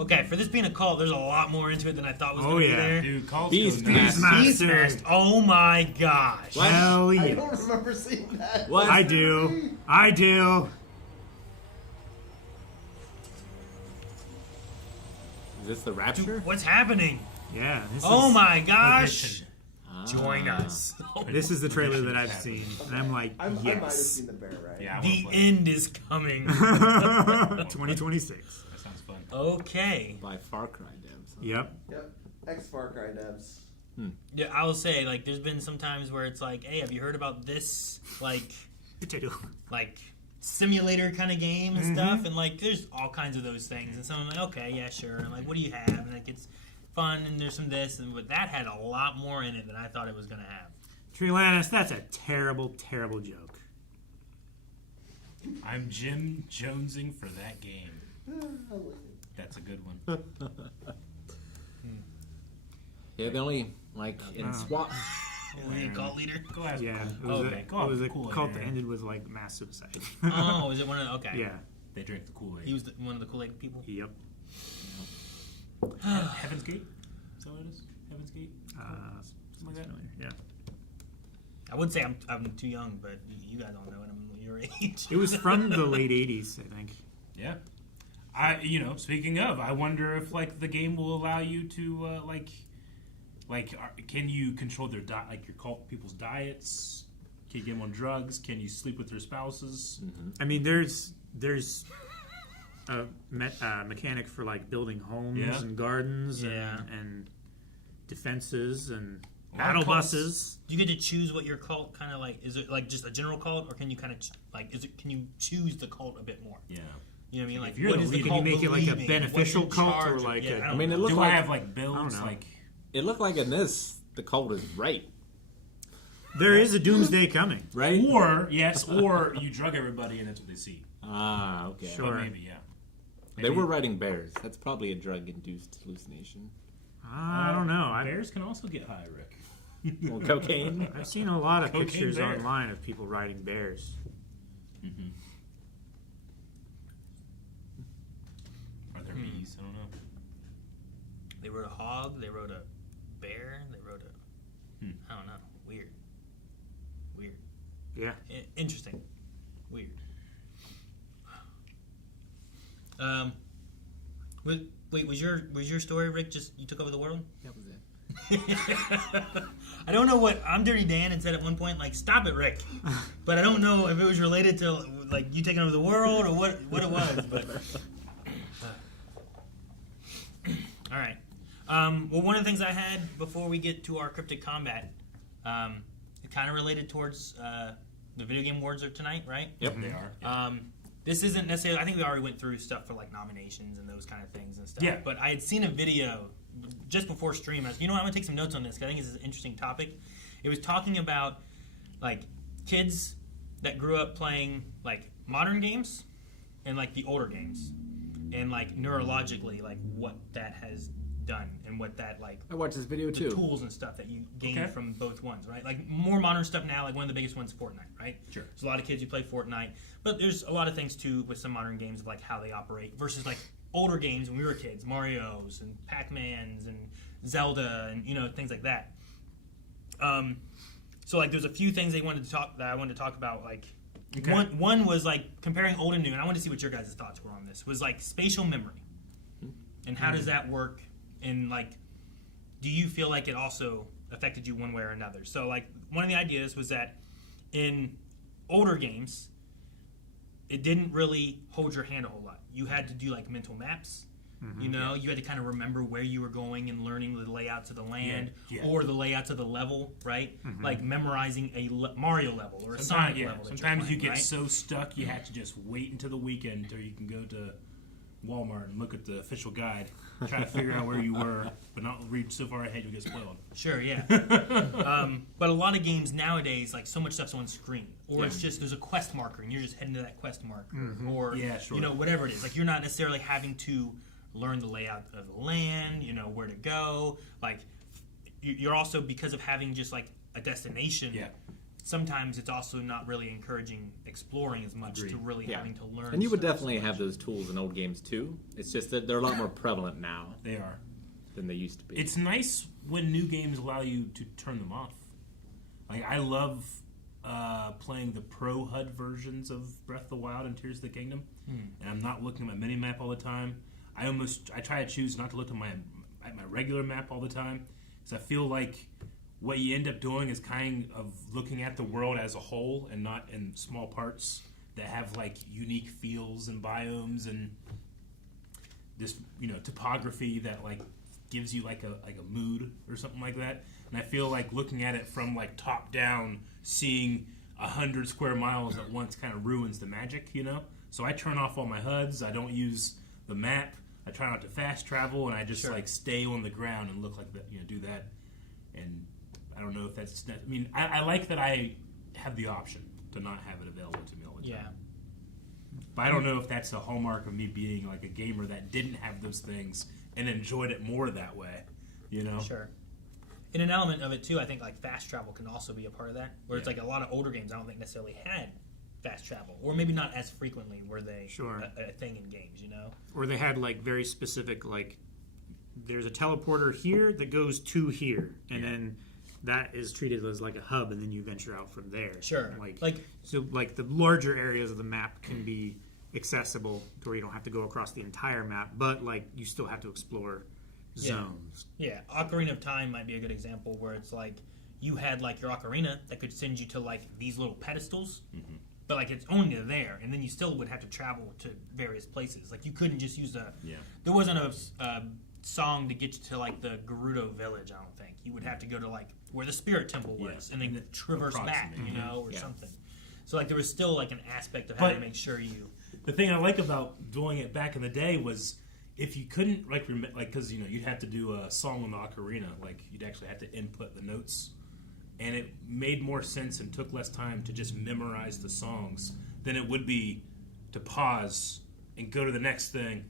Okay, for this being a cult, there's a lot more into it than I thought was going to be there. Dude, calls Beast go nuts. Master. Beastmaster. Oh my gosh. What? Hell I yes. don't remember seeing that. What? I do. I do. Is this the Rapture? What's happening? Yeah. This Oh is, my gosh. Mission. Join us. This is the trailer that I've seen, and I'm like, I might have yes. seen the bear, right? Yeah, I The wanna play it. end is coming. 2026. That sounds fun. Okay. By Far Cry devs. huh? Yep. Yep. Ex Far Cry devs. Yeah, I will say, like, there's been some times where it's like, hey, have you heard about this, like simulator kind of game and stuff? And like, there's all kinds of those things. And so I'm like, okay, yeah, sure. And like, what do you have? And like, it's fun, and there's some this, and but that had a lot more in it than I thought it was gonna have. Treelannis, that's a terrible, terrible joke. I'm Jim Jonesing for that game. I like it. That's a good one. Yeah, they only, like, in SWAT. Were you a cult leader? Go ask. Yeah, it Cool. was, Okay. Go it off was the a Kool-Aid, cult that man. ended with like mass suicide. Oh, is it one of the, okay. Yeah. They drink the Kool-Aid. He was one of the Kool-Aid people. Yep. Heaven's Gate? Is that what it is? Heaven's Gate? Sounds like that? familiar. Yeah. I would say I'm too young, but you guys don't know it. I'm your age. It was from the late '80s, I think. Yeah. Speaking of, I wonder if like the game will allow you to can you control their diet, like your cult people's diets? Can you get them on drugs? Can you sleep with their spouses? I mean, there's a mechanic for like building homes Yeah. and gardens Yeah. and defenses and A lot of battle cults. buses. Do you get to choose what your cult kind of like? Is it like just a general cult, or can you kind of can you choose the cult a bit more? Yeah. You know what I mean? Like, If you're what the is the leader- cult Can you make it like a believing? beneficial What's in cult or charge of- like yeah, a- I I don't mean, know. it looked Do I like have like builds? know. Like it looked like in this the cult is right, There is a doomsday coming. right? or you drug everybody and that's what they see. Ah, okay. Sure. But maybe, yeah. They were riding bears. That's probably a drug-induced hallucination. I don't know. Bears can also get high, Rick. Well, cocaine. I've seen a lot of Cocaine pictures bear. online of people riding bears. Are there bees? I don't know. They rode a hog. They rode a bear. They rode a. Hmm. I don't know. Weird. Yeah. Interesting. Weird. Wait, was your story, Rick? Just you took over the world? That was it. I don't know what I'm Dirty Dan had said at one point, like "Stop it, Rick," but I don't know if it was related to like you taking over the world or what it was. But all right. Well, one of the things I had before we get to our cryptic combat, it kind of related towards the video game awards of tonight, right? Yep. They are. This isn't necessarily. I think we already went through stuff for like nominations and those kind of things and stuff. Yeah. But I had seen a video just before stream. I was, I'm gonna take some notes on this because I think this is an interesting topic. It was talking about like kids that grew up playing like modern games and like the older games, and like neurologically like what that has done and what that like I watched this video the too. tools and stuff that you gain Okay. from both ones, right? Like more modern stuff now, like one of the biggest ones, Fortnite, right? Sure. There's a lot of kids who play Fortnite, but there's a lot of things too with some modern games of like how they operate versus like older games when we were kids, Mario's and Pac-Man's and Zelda and things like that. So like there's a few things I wanted to talk about. Like Okay. one was like comparing old and new, and I wanted to see what your guys' thoughts were on this. Was like spatial memory, and how does that work in like do you feel like it also affected you one way or another? So, like, one of the ideas was that in older games, it didn't really hold your hand a whole lot. You had to do, like, mental maps. You know, you had to kind of remember where you were going and learning the layouts of the land or the layouts of the level, right? Like memorizing a Mario level or a Sonic level. Sometimes you get right? so stuck you have to just wait until the weekend until you can go to Walmart and look at the official guide, try to figure out where you were, but not read so far ahead you'll get spoiled. Sure, yeah. But a lot of games nowadays, like, so much stuff's on screen. Or it's just, there's a quest marker and you're just heading to that quest marker. Or, you know, whatever it is. Like, you're not necessarily having to learn the layout of the land, you know, where to go. Like, you're also, because of having just, like, a destination, sometimes it's also not really encouraging exploring as much to really having to learn. And you would definitely have those tools in old games, too. It's just that they're a lot more prevalent now. They are. Than they used to be. It's nice when new games allow you to turn them off. Like, I love playing the Pro HUD versions of Breath of the Wild and Tears of the Kingdom, and I'm not looking at my mini-map all the time. I try to choose not to look at my regular map all the time, because I feel like what you end up doing is kind of looking at the world as a whole and not in small parts that have, like, unique feels and biomes and this, you know, topography that, like, gives you like a mood or something like that. And I feel like looking at it from, like, top down, seeing 100 square miles at once kind of ruins the magic, you know. So I turn off all my HUDs. I don't use the map. I try not to fast travel, and I just like stay on the ground and look like that, you know, do that. And I don't know if that's. I mean, I like that I have the option to not have it available to me all the time. Yeah. But I don't know if that's a hallmark of me being like a gamer that didn't have those things and enjoyed it more that way. You know. Sure. In an element of it too, I think like fast travel can also be a part of that. Where it's like a lot of older games I don't think necessarily had fast travel, or maybe not as frequently were they a thing in games, you know? Or they had like very specific, like, there's a teleporter here that goes to here, and then that is treated as like a hub, and then you venture out from there. Sure. Like the larger areas of the map can be accessible to where you don't have to go across the entire map, but like you still have to explore zones. Yeah, Ocarina of Time might be a good example where it's like you had like your ocarina that could send you to like these little pedestals. But, like, it's only there, and then you still would have to travel to various places. Like, you couldn't just use there wasn't a song to get you to, like, the Gerudo village, I don't think. You would have to go to, like, where the spirit temple was, and then traverse back, you know, or something. So, like, there was still, like, an aspect of how to make sure you... The thing I like about doing it back in the day was if you couldn't, like, because, you know, you'd have to do a song on the ocarina. Like, you'd actually have to input the notes. And it made more sense and took less time to just memorize the songs than it would be to pause and go to the next thing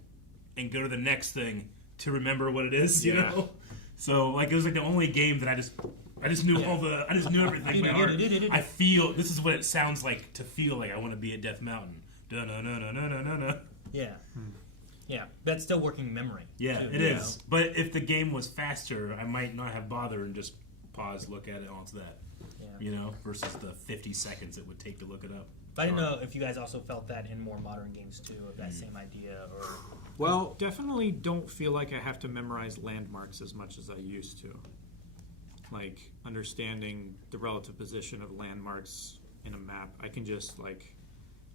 and go to the next thing to remember what it is, you know? So, like, it was like the only game that I just knew I just knew everything by heart. I feel, this is what it sounds like to feel like I want to be at Death Mountain. Da-na-na-na-na-na-na. Yeah. Yeah, that's still working memory. Yeah, too, it is. Know? But if the game was faster, I might not have bothered and just pause, look at it, onto that. You know, versus the 50 seconds it would take to look it up. But I didn't know if you guys also felt that in more modern games too, of that same idea, or... Well, definitely don't feel like I have to memorize landmarks as much as I used to. Like, understanding the relative position of landmarks in a map. I can just, like,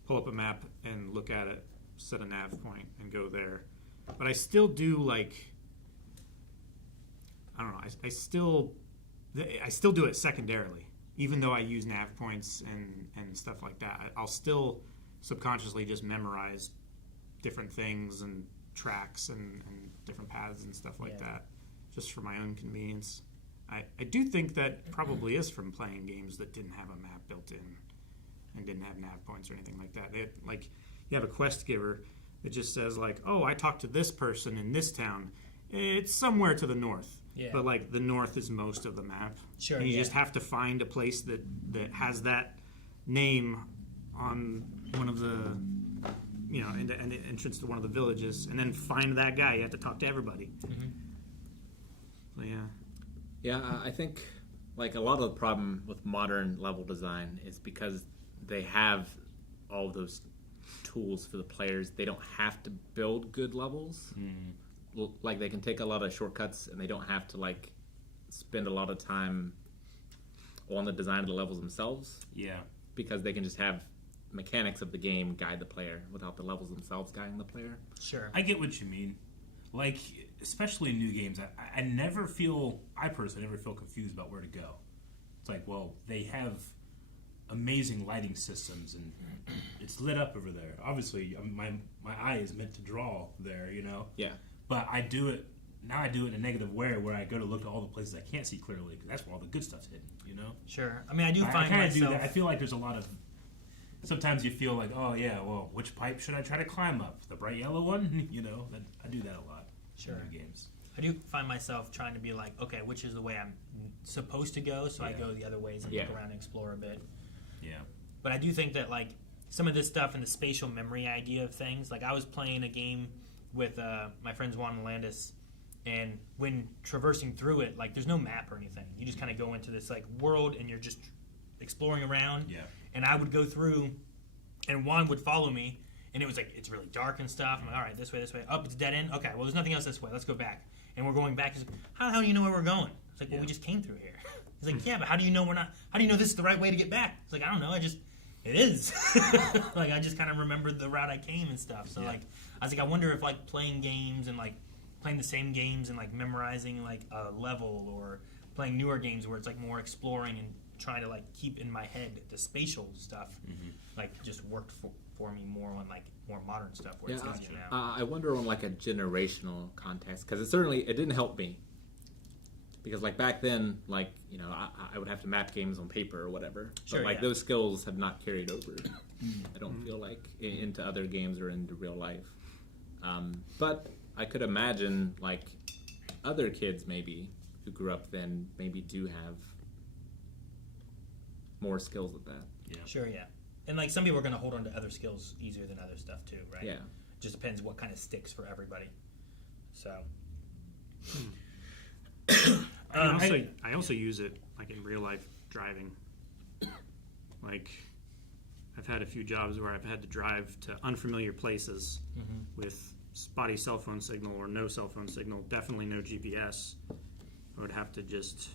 pull up a map and look at it, set a nav point, and go there. But I still do, like... I don't know, I still do it secondarily, even though I use nav points and stuff like that. I'll still subconsciously just memorize different things and tracks and different paths and stuff like that, just for my own convenience. I do think that probably is from playing games that didn't have a map built in and didn't have nav points or anything like that. Like, you have a quest giver that just says, like, oh, I talked to this person in this town. It's somewhere to the north. Yeah. But, like, the north is most of the map. Sure. And you just have to find a place that has that name on one of the, you know, and the entrance to one of the villages, and then find that guy. You have to talk to everybody. So, yeah. Yeah, I think, like, a lot of the problem with modern level design is because they have all those tools for the players. They don't have to build good levels. Like, they can take a lot of shortcuts, and they don't have to, like, spend a lot of time on the design of the levels themselves Yeah. because they can just have mechanics of the game guide the player without the levels themselves guiding the player. Sure. I get what you mean. Like, especially in new games, I never feel, I personally never feel confused about where to go. It's like, well, they have amazing lighting systems and it's lit up over there. Obviously, my eye is meant to draw there, you know? Yeah. But I do it in a negative way where I go to look at all the places I can't see clearly because that's where all the good stuff's hidden, you know? Sure. I mean, I do I find kind of myself. do that. I feel like there's a lot of. Sometimes you feel like, oh yeah, well, which pipe should I try to climb up? The bright yellow one, you know. I do that a lot. Sure. In new games. I do find myself trying to be like, okay, which is the way I'm supposed to go, so I Yeah. go the other ways and Yeah. look around and explore a bit. Yeah. But I do think that like some of this stuff and the spatial memory idea of things, like I was playing a game with my friends Juan and Landis, and when traversing through it, like there's no map or anything. You just kind of go into this like world and you're just exploring around. Yeah. And I would go through, and Juan would follow me, and it was like it's really dark and stuff. I'm like, all right, this way. Up, it's a dead end. Okay, well there's nothing else this way. Let's go back. And we're going back. He's like, how the hell do you know where we're going? It's like, well, we just came through here. He's like, yeah, but how do you know we're not? How do you know this is the right way to get back? It's like, I don't know. It is. Like I just kind of remembered the route I came and stuff. So like, I was like, I wonder if like playing games and like playing the same games and like memorizing like a level or playing newer games where it's like more exploring and trying to like keep in my head the spatial stuff, like just worked for me more on like more modern stuff where it's easier now. I wonder on like a generational context because it didn't help me because like back then, like you know, I would have to map games on paper or whatever. Sure, but like yeah. those skills have not carried over. I don't feel like into other games or into real life. But I could imagine like other kids maybe who grew up then maybe do have more skills at that. Yeah. Sure, yeah. And like some people are going to hold on to other skills easier than other stuff too, right? Yeah. Just depends what kind of sticks for everybody. So. I also use it like in real life driving. Like I've had a few jobs where I've had to drive to unfamiliar places with spotty cell phone signal or no cell phone signal, definitely no GPS. I would have to just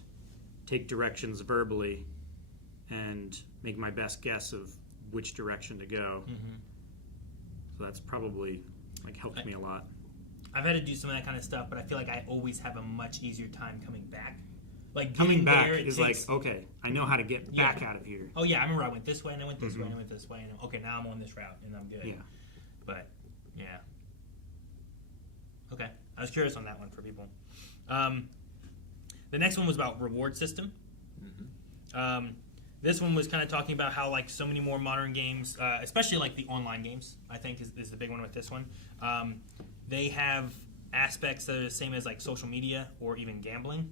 take directions verbally and make my best guess of which direction to go. So that's probably like helped me a lot. I've had to do some of that kind of stuff, but I feel like I always have a much easier time coming back. Like Coming getting back there, it is takes, like, okay, I know how to get back out of here. oh yeah, I remember I went this way and I went this way and I went this way and okay, now I'm on this route and I'm good. Yeah. But yeah. Okay, I was curious on that one for people. The next one was about reward system. This one was kind of talking about how like so many more modern games, especially like the online games, I think is the big one with this one. They have aspects that are the same as like social media or even gambling,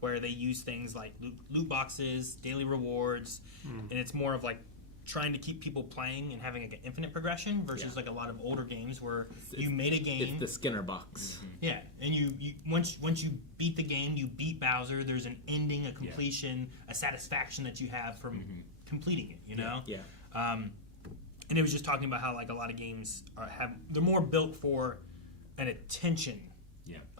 where they use things like loot boxes, daily rewards, and it's more of like trying to keep people playing and having like an infinite progression versus like a lot of older games where you made a game. It's the Skinner box. Yeah, and you once you beat the game, you beat Bowser. There's an ending, a completion, a satisfaction that you have from completing it. You know. Yeah. And it was just talking about how like a lot of games they're more built for an attention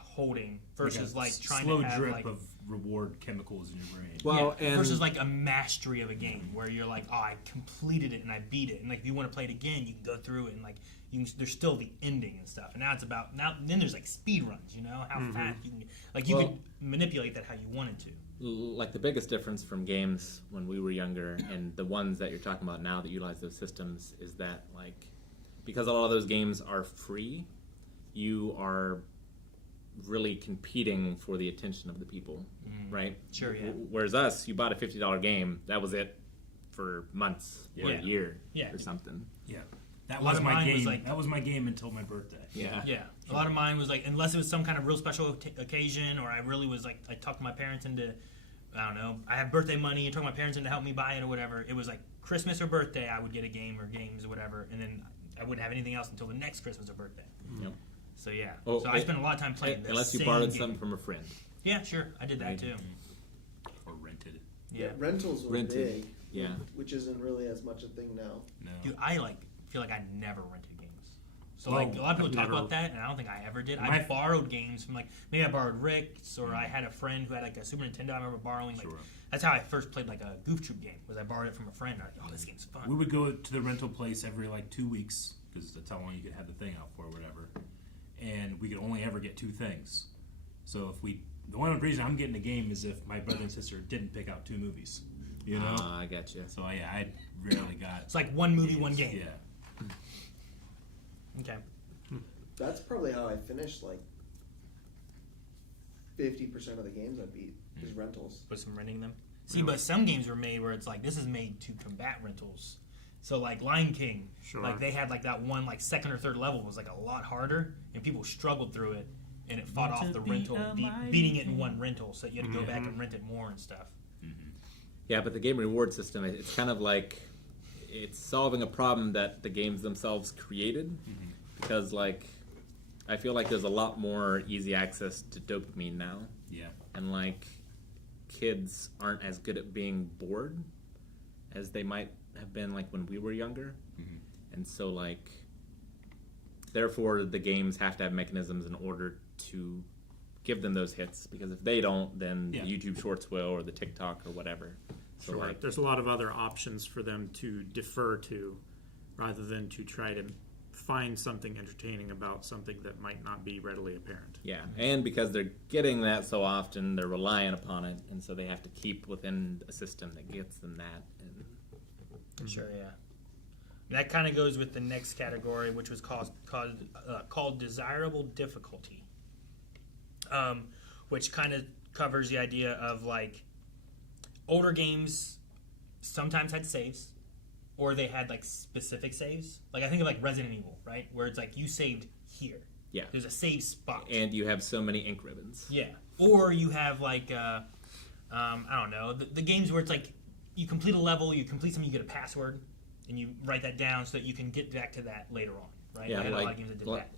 holding versus like trying slow to have drip like of reward chemicals in your brain. Well, and versus like a mastery of a game where you're like, oh, I completed it and I beat it, and like if you want to play it again, you can go through it and like there's still the ending and stuff. And now it's about then there's like speed runs, you know, how fast you can you can manipulate that how you wanted to. like the biggest difference from games when we were younger and the ones that you're talking about now that utilize those systems is that like because a lot of those games are free, you are really competing for the attention of the people, right? Sure, yeah. Whereas us, you bought a $50 game, that was it for months or a year or something. Yeah. That A lot was of my mine game. was like- That was my game until my birthday. Yeah. Yeah, a lot of mine was like, unless it was some kind of real special occasion, or I really was like, I talked my parents into, I don't know, I have birthday money, and talked my parents into help me buy it or whatever. It was like Christmas or birthday, I would get a game or games or whatever, and then I wouldn't have anything else until the next Christmas or birthday. Yep. So yeah, Oh, so I spent a lot of time playing this. Unless you same borrowed game. something from a friend. Yeah, sure, I did that Right. too. Or rented. Yeah, Rentals were Rented. big. Yeah. Which isn't really as much a thing now. No. dude, I like feel like I never rented games. So like a lot of people I've talk never- about that, and I don't think I ever did. I My- borrowed games from like maybe I borrowed Rick's, or I had a friend who had like a Super Nintendo. I remember borrowing like Sure. that's how I first played like a Goof Troop game. Was I borrowed it from a friend? And I was like, oh, this game's fun. We would go to the rental place every like 2 weeks because that's how long you could have the thing out for or whatever. And we could only ever get 2 things. So the only reason I'm getting a game is if my brother and sister didn't pick out 2 movies. You know? I got you. So yeah, I rarely got. It's like one movie, one game. Yeah. Okay. That's probably how I finished like 50% of the games I beat is rentals. With some renting them. See, but some games were made where it's like this is made to combat rentals. So like Lion King, Sure. like they had like that one like second or third level was like a lot harder, and people struggled through it, and it fought Want off to the be rental, a Lion beating it in King. one rental. So you had to go back and rent it more and stuff. Yeah, but the game reward system, it's kind of like it's solving a problem that the games themselves created. Because, like, I feel like there's a lot more easy access to dopamine now. Yeah. And, like, kids aren't as good at being bored as they might have been, like, when we were younger. And so, like, therefore, the games have to have mechanisms in order to give them those hits. Because if they don't, then Yeah. the YouTube Shorts will, or the TikTok, or whatever. So, Sure. like, There's a lot of other options for them to defer to rather than to try to find something entertaining about something that might not be readily apparent. yeah, and because they're getting that so often, they're relying upon it, and so they have to keep within a system that gets them that. And Sure, yeah. That kind of goes with the next category, which was called desirable difficulty, which kind of covers the idea of like older games sometimes had saves, or they had like specific saves. Like I think of like Resident Evil, right, where it's like you saved here. yeah, There's a save spot. and you have so many ink ribbons. Yeah. Or you have like, I don't know, the games where it's like you complete a level, you complete something, you get a password, and you write that down so that you can get back to that later on, right? Yeah, I had a lot of like, games that did like,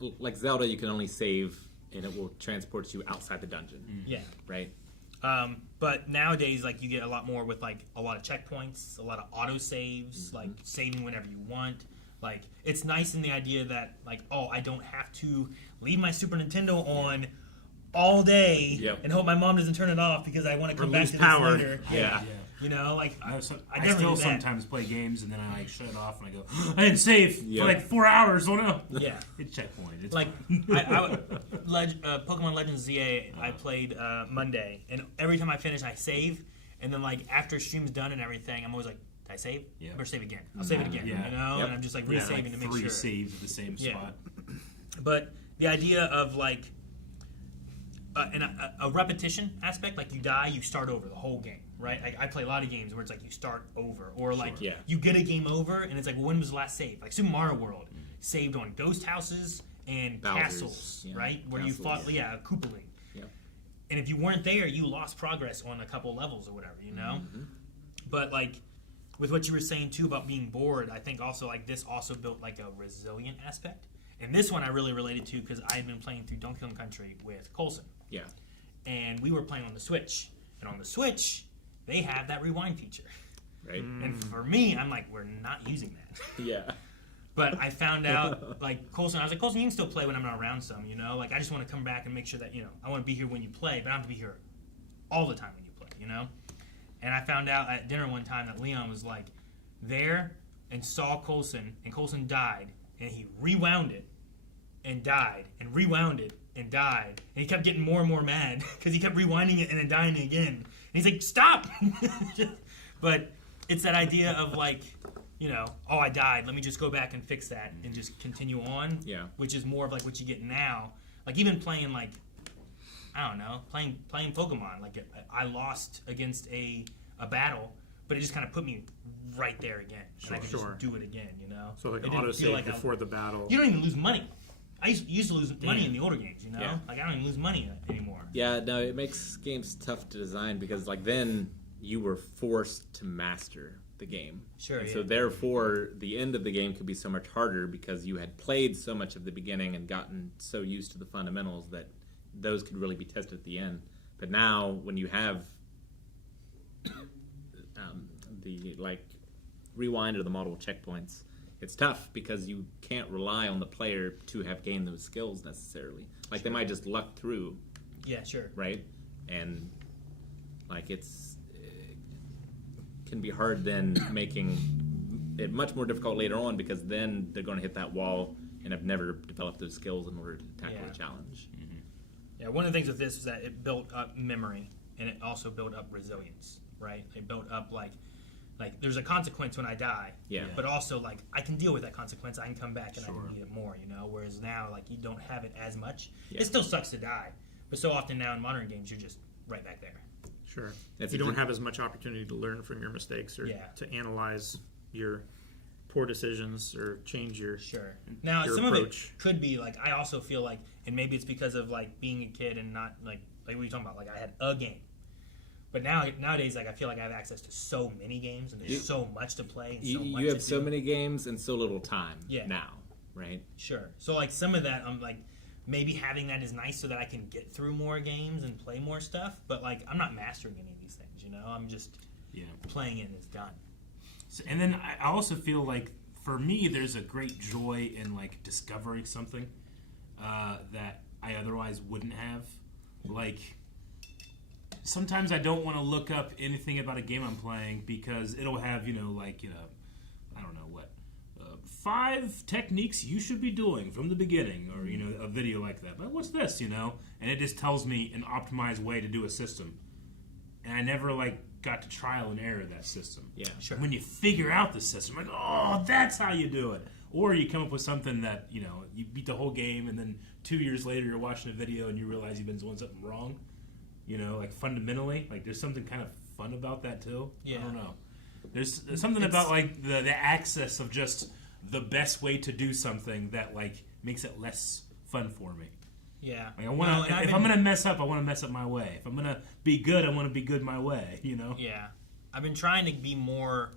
that. like Zelda, you can only save, and it will transport you outside the dungeon, Yeah. right? But nowadays, like you get a lot more with like a lot of checkpoints, a lot of auto saves, like saving whenever you want. Like it's nice in the idea that like, oh, I don't have to leave my Super Nintendo on all day Yep. and hope my mom doesn't turn it off because I want to come back lose to power. this later. Yeah. You know, like I I still never did that. sometimes play games and then I like shut it off and I go, I didn't save Yeah. for like 4 hours. Oh no! Yeah. It's checkpoint. It's Like Pokemon Legends ZA, I played Monday, and every time I finish, I save, and then like after stream's done and everything, I'm always like, did I save? Yeah. I better save again. I'll save it again. Yeah. You know, Yep. and I'm just like yeah, resaving like to make 3 sure. saves at the same Yeah. spot. But the idea of like a repetition aspect, like you die, you start over the whole game, right? I play a lot of games where it's like you start over, or like Yeah. you get a game over, and it's like, well, when was the last save? Like Super Mario World saved on ghost houses and Bowser's, castles, yeah, right? Where you castles. fought, Koopaling. Yep. And if you weren't there, you lost progress on a couple levels or whatever, you know? But like with what you were saying too about being bored, I think also like this also built like a resilient aspect. And this one I really related to because I had been playing through Donkey Kong Country with Coulson. Yeah. And we were playing on the Switch. And on the Switch, they have that rewind feature. Right? And for me, I'm like, we're not using that. Yeah. But I found out, like, Coulson, I was like, Coulson, you can still play when I'm not around some, you know? Like, I just want to come back and make sure that, you know, I want to be here when you play, but I don't have to be here all the time when you play, you know? And I found out at dinner one time that Leon was, like, there and saw Coulson, and Coulson died, and he rewound it and died, and rewound it and died. And he kept getting more and more mad because he kept rewinding it and then dying again. And he's like, stop! But it's that idea of, like, you know, oh, I died. Let me just go back and fix that and just continue on. Yeah. Which is more of like what you get now. Like even playing like, I don't know, playing Pokemon. Like I lost against a battle, but it just kind of put me right there again, and I could Sure. just do it again. You know. So like It didn't feel autosave like before the battle. you don't even lose money. I used to lose money in the older games. You know, Yeah. like I don't even lose money anymore. Yeah, no, it makes games tough to design because, like, then you were forced to master the game. Sure. And Yeah. so, therefore, the end of the game could be so much harder because you had played so much of the beginning and gotten so used to the fundamentals that those could really be tested at the end. But now, when you have the, like, rewind or the multiple checkpoints, it's tough because you can't rely on the player to have gained those skills necessarily. Like they might just luck through, Yeah, sure. right? And like it can be hard then making it much more difficult later on because then they're going to hit that wall and have never developed those skills in order to tackle Yeah. the challenge. Yeah, one of the things with this is that it built up memory and it also built up resilience, right? It built up like there's a consequence when I die, Yeah. but also like I can deal with that consequence. I can come back and I Sure. can need it more, you know. Whereas now, like you don't have it as much. Yeah. It still sucks to die, but so often now in modern games you're just right back there. Sure. It's You a don't di- have as much opportunity to learn from your mistakes or Yeah. to analyze your poor decisions or change your. Sure. Now Your some approach. of it could be like I also feel like, and maybe it's because of like being a kid and not like what are you talking about? Like I had a game. But nowadays, like I feel like I have access to so many games and there's so much to play. And so much You have to so do. many games and so little time Yeah. now, right? Sure. So like some of that, I'm like maybe having that is nice so that I can get through more games and play more stuff. But like I'm not mastering any of these things. You know, I'm just playing it and it's done. So, and then I also feel like for me, there's a great joy in like discovering something that I otherwise wouldn't have. Like sometimes I don't want to look up anything about a game I'm playing because it'll have I don't know what 5 techniques you should be doing from the beginning, or a video like that. But what's this? And it just tells me an optimized way to do a system, and I never got to trial and error that system. Yeah. Sure. When you figure out the system, like, oh, that's how you do it. Or you come up with something that, you beat the whole game, and then 2 years later you're watching a video and you realize you've been doing something wrong. Fundamentally, there's something kind of fun about that too. Yeah. I don't know. There's something about the access of just the best way to do something that makes it less fun for me. Yeah. I want to. If I'm gonna mess up, I want to mess up my way. If I'm gonna be good, I want to be good my way. Yeah. I've been trying to be more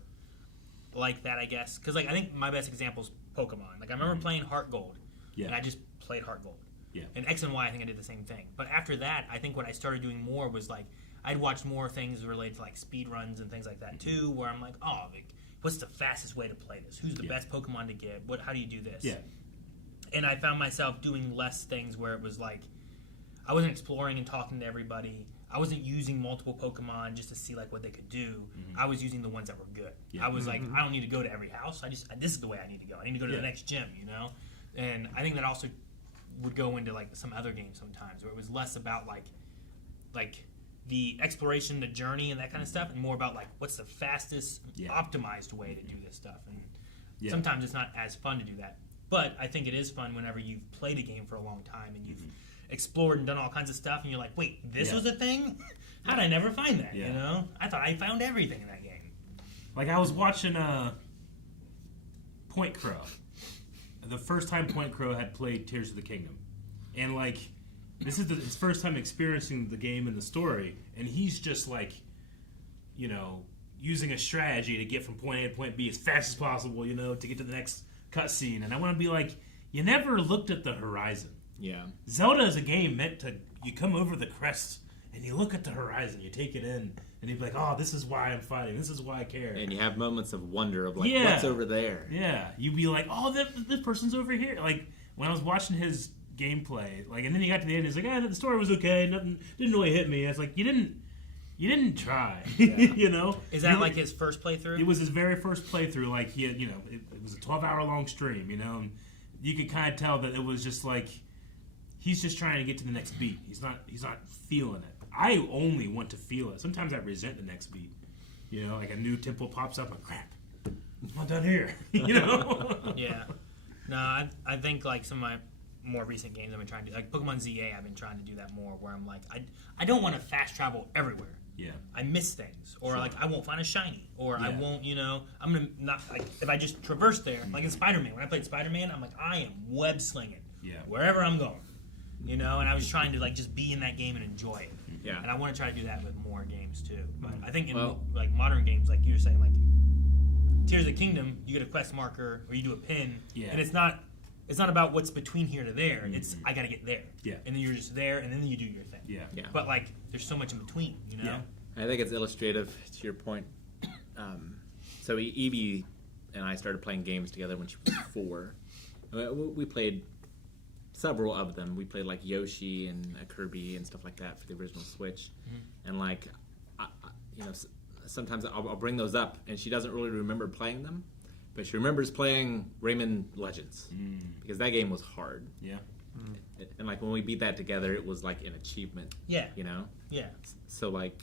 like that, I guess, because I think my best example is Pokemon. I remember playing Heart Gold, Yeah. and I just played Heart Gold. Yeah. And X and Y, I think I did the same thing. But after that, I think what I started doing more was I'd watch more things related to speed runs and things like that too, where I'm what's the fastest way to play this? Who's the best Pokemon to get? How do you do this? Yeah. And I found myself doing less things where it was I wasn't exploring and talking to everybody. I wasn't using multiple Pokemon just to see what they could do. I was using the ones that were good. Yeah. I was I don't need to go to every house. This is the way I need to go. I need to go to the next gym, And I think that also would go into some other games sometimes where it was less about the exploration, the journey, and that kind of stuff, and more about what's the fastest, optimized way to do this stuff. And sometimes it's not as fun to do that. But I think it is fun whenever you've played a game for a long time and you've explored and done all kinds of stuff, and you're like, wait, this was a thing? How did I never find that? Yeah. I thought I found everything in that game. I was watching Point Crow. The first time Point Crow had played Tears of the Kingdom. And this is his first time experiencing the game and the story, and he's just using a strategy to get from point A to point B as fast as possible, to get to the next cutscene. And I want to be you never looked at the horizon. Yeah. Zelda is a game meant to, you come over the crest and you look at the horizon, you take it in, and you'd be oh, this is why I'm fighting, this is why I care. And you have moments of wonder of Yeah. what's over there. Yeah, you'd be oh, this person's over here. When I was watching his gameplay, and then he got to the end, he's the story was okay, nothing didn't really hit me. I was you didn't try, Is that his first playthrough? It was his very first playthrough. He had, it was a 12-hour long stream, and you could kind of tell that it was just he's just trying to get to the next beat. He's not feeling it. I only want to feel it. Sometimes I resent the next beat. A new tempo pops up, crap, I'm not done here. Yeah. No, I think some of my more recent games I've been trying to do, Pokemon ZA, I've been trying to do that more, where I'm I don't want to fast travel everywhere. Yeah. I miss things, or Sure. I won't find a shiny, or I Yeah. won't, I'm gonna not if I just traverse there, in Spider-Man. When I played Spider-Man, I'm I am web slinging, Yeah. wherever I'm going, and I was trying to just be in that game and enjoy it. Yeah. And I want to try to do that with more games too. But I think in Well- modern games, you were saying, Tears of the Kingdom, you get a quest marker or you do a pin, Yeah. and it's not about what's between here to there. It's I got to get there. Yeah. And then you're just there, and then you do your thing. Yeah. Yeah. But there's so much in between, Yeah. I think it's illustrative to your point. So Eevee and I started playing games together when she was 4. We played several of them. We played like Yoshi and Kirby and stuff like that for the original Switch. And like, sometimes I'll bring those up, and she doesn't really remember playing them, but she remembers playing Rayman Legends because that game was hard. Yeah. And like when we beat that together, it was like an achievement. Yeah. You know. Yeah. So like,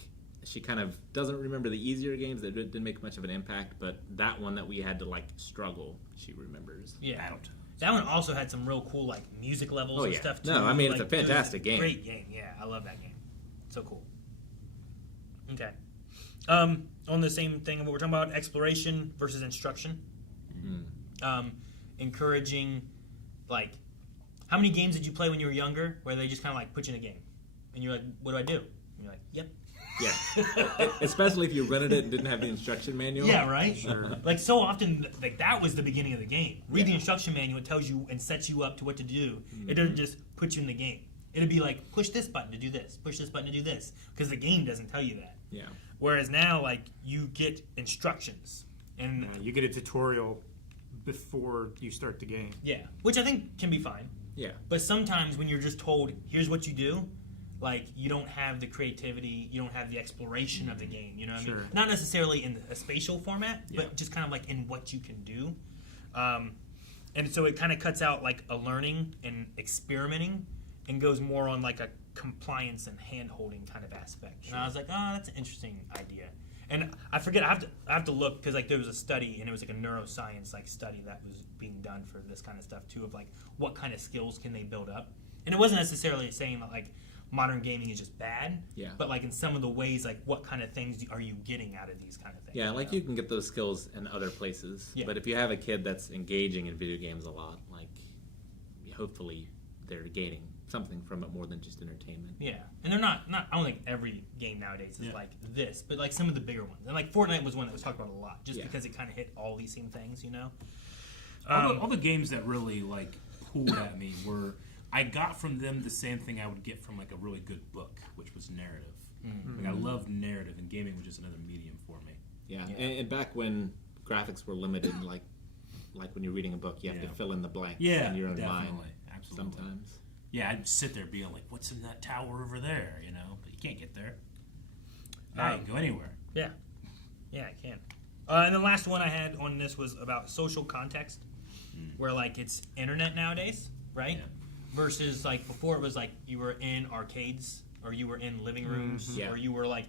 she kind of doesn't remember the easier games that didn't make much of an impact, but that one that we had to like struggle, she remembers. Yeah. Battletoads. That one also had some real cool like music levels and stuff too. No, I mean, like, it's a fantastic game. Great game. Yeah, I love that game. So cool. Okay. On the same thing, what we're talking about, exploration versus instruction. Encouraging, like, how many games did you play when you were younger where they just kind of like put you in a game, and you're like, what do I do? And you're like, yep. Yeah. Especially if you rented it and didn't have the instruction manual. Yeah, right? Like, so often, like, that was the beginning of the game. Read the instruction manual. It tells you and sets you up to what to do. It doesn't just put you in the game. It'd be like, push this button to do this. Push this button to do this. Because the game doesn't tell you that. Yeah. Whereas now, like, you get instructions. And You get a tutorial before you start the game. yeah, which I think can be fine. Yeah. But sometimes when you're just told, here's what you do, like, you don't have the creativity, you don't have the exploration of the game, you know what I mean? Not necessarily in a spatial format, but just kind of like in what you can do. And so it kind of cuts out like a learning and experimenting and goes more on like a compliance and hand-holding kind of aspect. And I was like, oh, that's an interesting idea. And I forget, I have to look, because like there was a study, and it was like a neuroscience like study that was being done for this kind of stuff too, of like what kind of skills can they build up. And it wasn't necessarily saying that like modern gaming is just bad, but like in some of the ways, like what kind of things are you getting out of these kind of things? Yeah, like you can get those skills in other places. Yeah. But if you have a kid that's engaging in video games a lot, like hopefully they're gaining something from it more than just entertainment. Yeah, and they're not. I don't think every game nowadays is like this, but like some of the bigger ones. And like Fortnite was one that was talked about a lot, just because it kind of hit all these same things, you know. All the games that really like pulled at me were, I got from them the same thing I would get from like a really good book, which was narrative. Like, I loved narrative, and gaming was just another medium for me. Yeah. And back when graphics were limited, like when you're reading a book, you have to fill in the blanks in your own mind. Absolutely. Sometimes. Yeah, I'd sit there being like, what's in that tower over there, you know? But you can't get there. Now you can go anywhere. Yeah, I can. And the last one I had on this was about social context, where like it's internet nowadays, right? Yeah. Versus like before it was like you were in arcades or you were in living rooms or you were like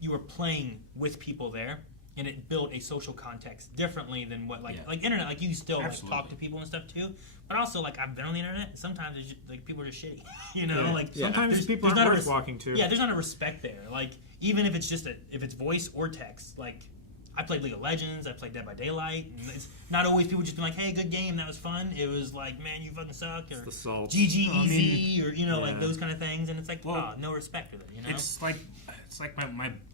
you were playing with people there, and it built a social context differently than what like internet. Like you still like talk to people and stuff too, but also like I've been on the internet. And sometimes it's just, like people are just shitty, you know. Like sometimes people aren't worth walking to. Yeah, there's not a respect there. Like even if it's just if it's voice or text, like. I played League of Legends, I played Dead by Daylight, and it's not always people just being like, hey, good game, that was fun. It was like, man, you fucking suck, or the salt. GG easy, or, you know, like those kind of things, and it's like, no respect for them, you know? It's like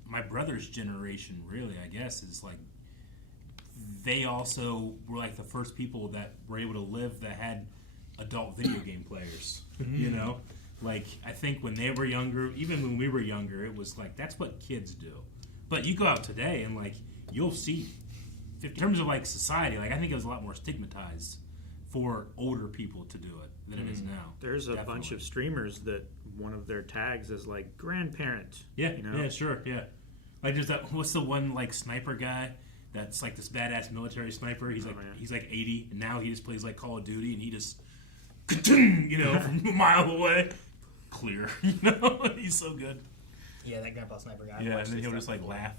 my brother's generation, really, I guess, is like, they also were like the first people that were able to live that had adult video game players, you know? Like, I think when they were younger, even when we were younger, it was like, that's what kids do. But you go out today and, like, you'll see, in terms of like society, like I think it was a lot more stigmatized for older people to do it than it is now. There's a bunch of streamers that one of their tags is like grandparent. Yeah, you know? yeah, sure, yeah. Like there's that. What's the one like sniper guy that's like this badass military sniper? He's like he's like 80, and now he just plays like Call of Duty, and he just, you know, from a mile away, clear. You know, he's so good. Yeah, that grandpa sniper guy. Yeah, and then he'll just like laugh.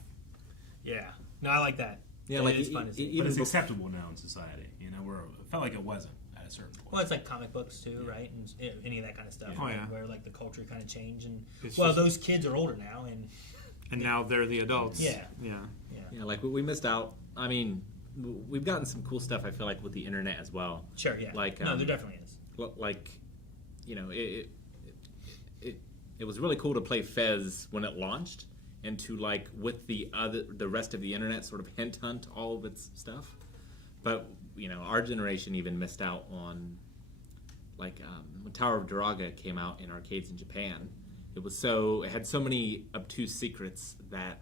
Yeah. No, I like that. Yeah, like it's fun to see. But it's acceptable now in society. You know, where it felt like it wasn't at a certain point. Well, it's like comic books too, right? And any of that kind of stuff. Yeah. Oh, yeah. Where like the culture kind of changed, and It's those kids are older now, and now they're the adults. Yeah. Like we missed out. I mean, we've gotten some cool stuff. I feel like with the internet as well. Sure. Yeah. Like no, there definitely is. Like, you know, it was really cool to play Fez when it launched, and to like with the rest of the internet sort of hint hunt all of its stuff. But you know, our generation even missed out on like when Tower of Daraga came out in arcades in Japan. It had so many obtuse secrets that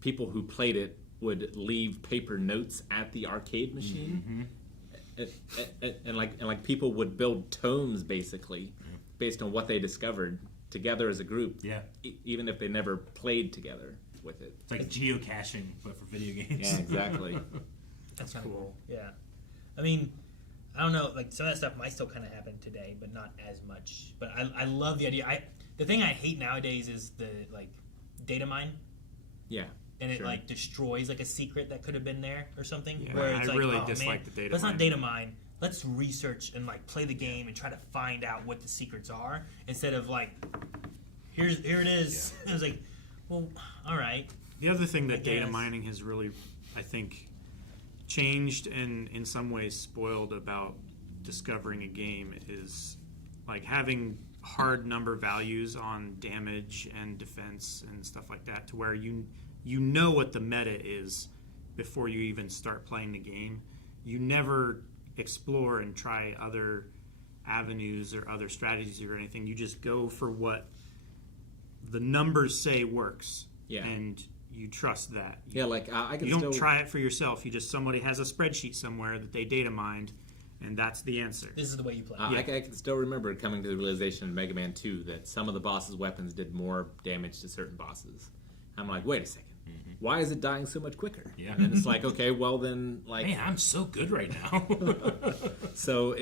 people who played it would leave paper notes at the arcade machine, and like people would build tomes basically based on what they discovered together as a group. Yeah. Even if they never played together with it. It's like geocaching, but for video games. Yeah, exactly. That's kind of cool. Yeah. I mean, I don't know. Like some of that stuff might still kind of happen today, but not as much. But I love the idea. The thing I hate nowadays is the like data mine. Yeah. And it sure. like destroys like a secret that could have been there or something. Yeah, where it's I like, really oh, dislike man, the data let's mine. not data mine. Let's research and like play the game and try to find out what the secrets are instead of like, here it is. I was like, well, all right. The other thing that I data guess. mining has really, I think, changed and in some ways spoiled about discovering a game is like having hard number values on damage and defense and stuff like that, to where you know what the meta is before you even start playing the game. You never explore and try other avenues or other strategies or anything. You just go for what the numbers say works. Yeah. And you trust that. Yeah, like I can You don't still try it for yourself. You just, somebody has a spreadsheet somewhere that they data mined, and that's the answer. This is the way you play. I can still remember coming to the realization in Mega Man 2 that some of the boss's weapons did more damage to certain bosses. I'm like, wait a second. Why is it dying so much quicker? Yeah. And it's like, okay, well then, like... Man, I'm so good right now. So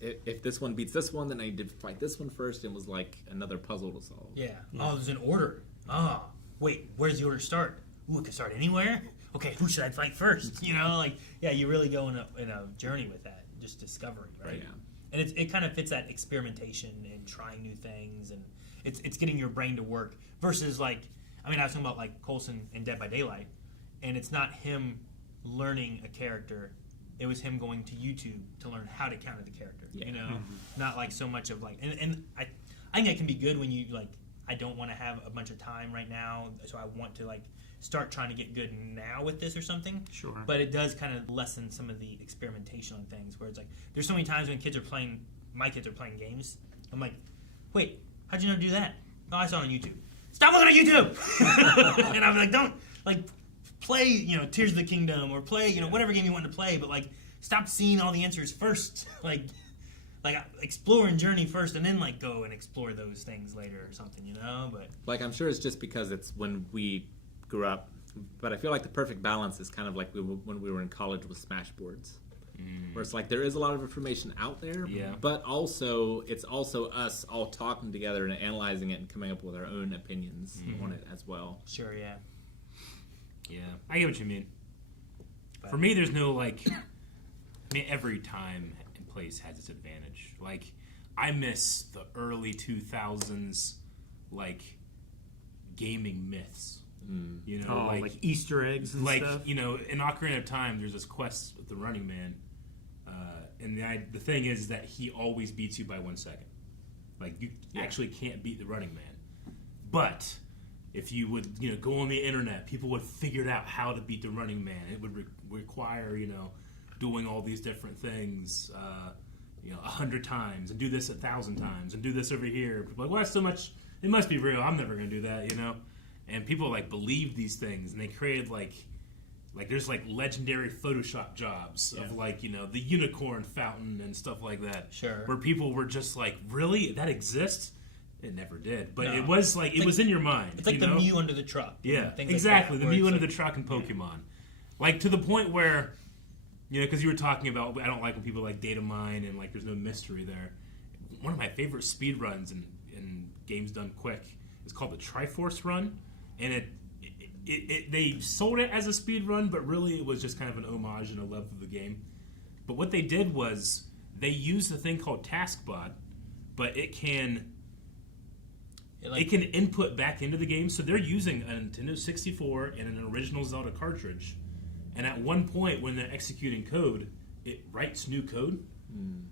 if this one beats this one, then I need to fight this one first. It was like another puzzle to solve. Yeah. Oh, there's an order. Oh, wait, where's the order start? Ooh, it can start anywhere? Okay, who should I fight first? You know, like, yeah, you really go in a journey with that, just discovery, right? Yeah. And it kind of fits that experimentation and trying new things, and it's getting your brain to work versus like, I mean, I was talking about like Coulson in Dead by Daylight, and it's not him learning a character. It was him going to YouTube to learn how to counter the character. Yeah. You know, not like so much of like, and I think that can be good when you like, I don't want to have a bunch of time right now, so I want to like start trying to get good now with this or something. Sure. But it does kind of lessen some of the experimentation on things where it's like, there's so many times when my kids are playing games, I'm like, wait, how'd you know to do that? Oh, I saw it on YouTube. Stop looking at YouTube! And I'm like, don't, like, play, you know, Tears of the Kingdom or play, you know, whatever game you want to play, but like, stop seeing all the answers first. like explore and journey first, and then like go and explore those things later or something, you know. But Like, I'm sure it's just because it's when we grew up, but I feel like the perfect balance is kind of like when we were in college with Smashboards, where it's like there is a lot of information out there, but also it's also us all talking together and analyzing it and coming up with our own opinions on it as well. sure, yeah. Yeah, I get what you mean. But- For me, there's no like. I mean, every time and place has its advantage. Like, I miss the early 2000s, like gaming myths. You know, like Easter eggs and like stuff. you know, in Ocarina of Time, there's this quest with the Running Man, and the thing is that he always beats you by 1 second. Like, you actually can't beat the Running Man, but if you would, you know, go on the internet, people would figure out how to beat the Running Man. It would require, you know, doing all these different things, you know, 100 times, and do this 1,000 times, and do this over here. People are like, well, that's so much. It must be real. I'm never going to do that, you know. And people like believe these things, and they created like there's like legendary Photoshop jobs of like, you know, the unicorn fountain and stuff like that. Sure. Where people were just like, really, that exists? It never did, but No. it was like it was in your mind. It's like you the know? Mew under the truck. Yeah, things exactly. Like that, The where Mew it's under like, the truck in Pokemon, like to the point where, you know, because you were talking about, I don't like when people like data mine and like there's no mystery there. One of my favorite speed runs in games done quick is called the Triforce Run, and it they sold it as a speed run, but really it was just kind of an homage and a love of the game. But what they did was they used a thing called TaskBot, but it can input back into the game. So they're using a Nintendo 64 and an original Zelda cartridge, and at one point when they're executing code, it writes new code,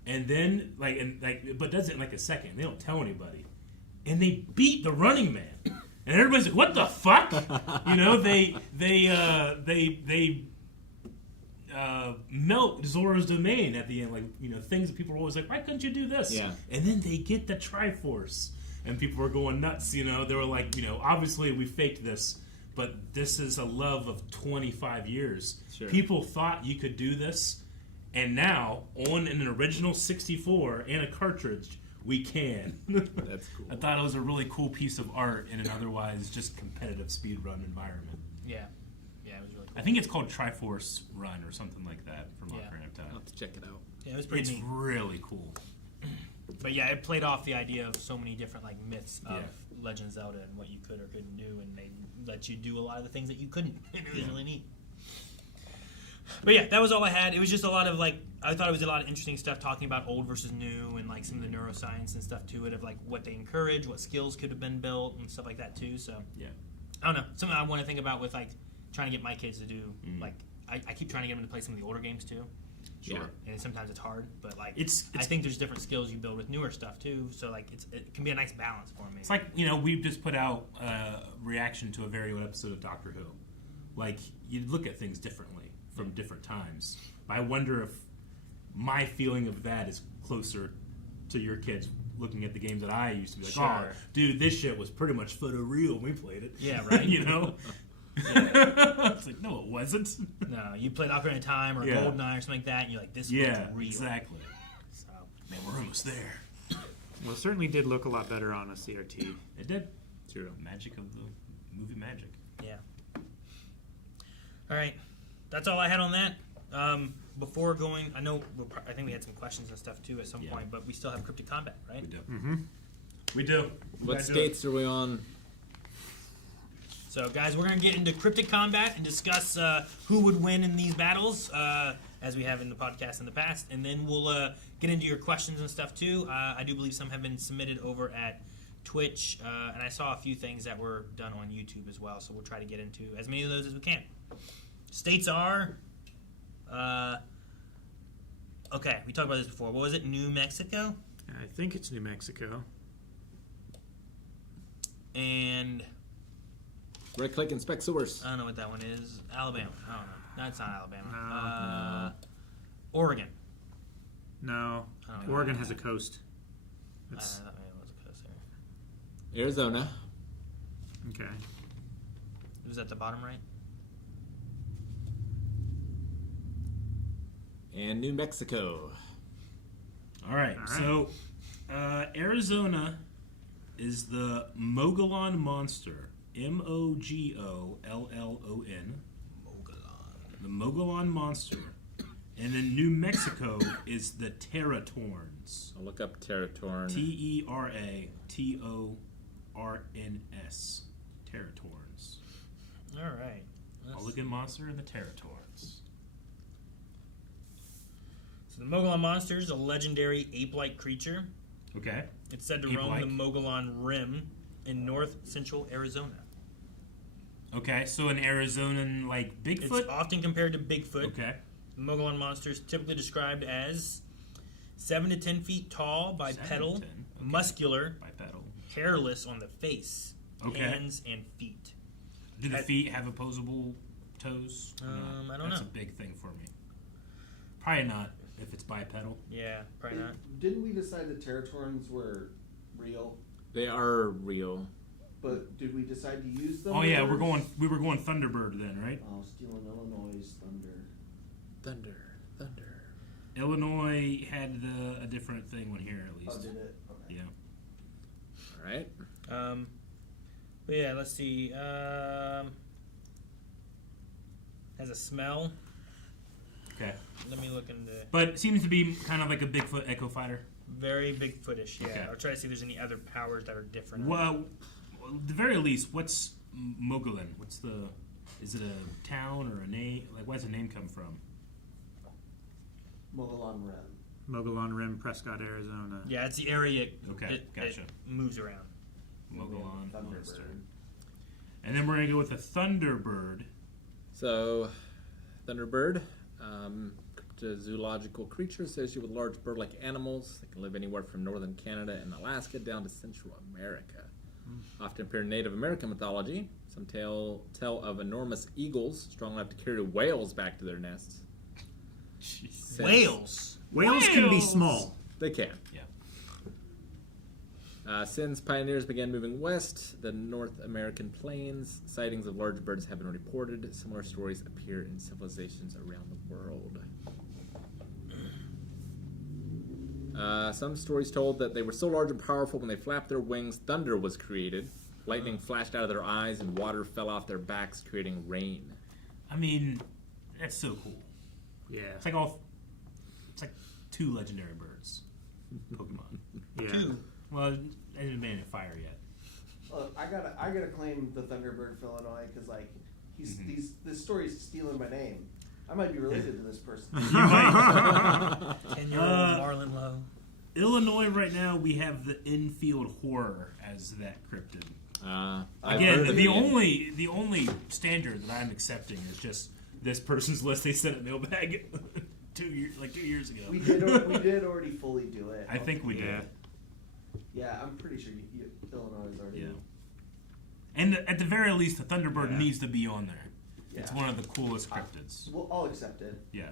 and then but does it in like a second. They don't tell anybody, and they beat the Running Man. And everybody's like, "What the fuck?" You know, they melt Zora's domain at the end, like, you know, things that people are always like, "Why couldn't you do this?" Yeah. And then they get the Triforce, and people were going nuts. You know, they were like, you know, obviously we faked this, but this is a love of 25 years. Sure. People thought you could do this, and now, on an original 64 and a cartridge, we can. That's cool. I thought it was a really cool piece of art in an otherwise just competitive speedrun environment. Yeah. Yeah, it was really cool. I think it's called Triforce Run or something like that from Yeah. Ocarina of I'll Time. have to check it out. Yeah, it was pretty It's neat. really cool. But yeah, it played off the idea of so many different like myths of Yeah. Legend of Zelda and what you could or couldn't do, and they let you do a lot of the things that you couldn't. And it was really neat. But yeah, that was all I had. It was just a lot of like, I thought it was a lot of interesting stuff talking about old versus new and like some of the neuroscience and stuff to it of like what they encourage, what skills could have been built and stuff like that too. So Yeah. I don't know, something I want to think about with like trying to get my kids to do. Like I keep trying to get them to play some of the older games too. Sure. Yeah. And sometimes it's hard, but like It's I think there's different skills you build with newer stuff too. So like it can be a nice balance for me. It's like, we've just put out a reaction to a very old episode of Doctor Who. Like, you look at things differently from different times. But I wonder if my feeling of that is closer to your kids looking at the games that I used to be like, oh, Sure. dude, this shit was pretty much photoreal when we played it. Yeah, right. It's like, no, it wasn't. No, you played Ocarina of Time or Yeah. GoldenEye or something like that, and you're like, this Yeah, was real. exactly. So, Man, we're almost there. Well, it certainly did look a lot better on a CRT. It did. True. Magic of the movie magic. yeah. All right, that's all I had on that. Before going, I think we had some questions and stuff too at some Yeah. point, but we still have Cryptic Combat, right? We do. We do. What states are we on? So, guys, we're going to get into Cryptic Combat and discuss who would win in these battles, as we have in the podcast in the past. And then we'll get into your questions and stuff, too. I do believe some have been submitted over at Twitch, and I saw a few things that were done on YouTube as well, so we'll try to get into as many of those as we can. States are... okay, we talked about this before. What was it? New Mexico? I think it's New Mexico. And... Right click inspect source. I don't know what that one is. Alabama. I don't know. That's not Alabama. No. Oregon. No, Oh, Oregon has a coast. I It's, thought maybe it was a coast there. Arizona. okay. It was at the bottom right. And New Mexico. All right. So, Arizona is the Mogollon Monster. Mogollon. The Mogollon Monster. And then New Mexico is the Terratorns. I'll look up Territorn. Teratorns. Terratorns. All right. Mulligan Monster and the Terratorns. So the Mogollon Monster is a legendary ape-like creature. Okay. It's said to roam Ape-like. the Mogollon Rim in north-central Arizona. Okay, so an Arizonan, like, It's Bigfoot? often compared to Bigfoot. Okay. The Mogollon Monster is typically described as 7 to 10 feet tall, 7 to bipedal, 10, okay. muscular, Bipedal. hairless on the face, Okay. hands, and feet. Do the feet have opposable toes? or not? I don't That's know. a big thing for me. Probably not if it's bipedal. Yeah, probably not. Didn't we decide the Territorns were real? They are real. But did we decide to use them? Oh yeah, or- we were going Thunderbird then, right? Oh, stealing Illinois thunder. Thunder. Illinois had a different thing one here at Oh, least. did it? Okay. Yeah. All right. But yeah, let's see. Has a smell. Okay. Let me look into. But it seems to be kind of like a Bigfoot Echo Fighter. Very Bigfootish, yeah. Okay. I'll try to see if there's any other powers that are different. Well, at the very least, what's Mogollon? Is it a town or a name? Like, where does the name come from? Mogollon Rim. Mogollon Rim, Prescott, Arizona. Yeah, it's the area Okay, it gotcha. moves around. Mogollon Monster. Thunderbird. And then we're going to go with the Thunderbird. So, Thunderbird, cryptozoological creature associated with large bird-like animals. They can live anywhere from northern Canada and Alaska down to Central America. Often appear in Native American mythology. Some tell of enormous eagles strong enough to carry whales back to their nests. Since Whales. Whales can be Whales! small. They can. Yeah. Since pioneers began moving west, the North American plains, sightings of large birds have been reported. Similar stories appear in civilizations around the world. Some stories told that they were so large and powerful when they flapped their wings, thunder was created. Lightning flashed out of their eyes and water fell off their backs, creating rain. I mean, that's so cool. Yeah. It's like 2 legendary birds. Pokemon. Yeah. 2. Well, it hasn't been in fire yet. I gotta claim the Thunderbird for Illinois because like this story's stealing my name. I might be related to this person. You might. 10-year-old Marlon Lowe. Illinois right now, we have the infield horror as that cryptid. I've Again, heard of the it. only standard that I'm accepting is just this person's list they sent at mailbag 2 years ago. We did already fully do it. I think we did. Yeah, I'm pretty sure Illinois is already. Yeah. And at the very least, the Thunderbird Yeah. needs to be on there. Yeah. It's one of the coolest cryptids. Well, I'll accept it. Yeah.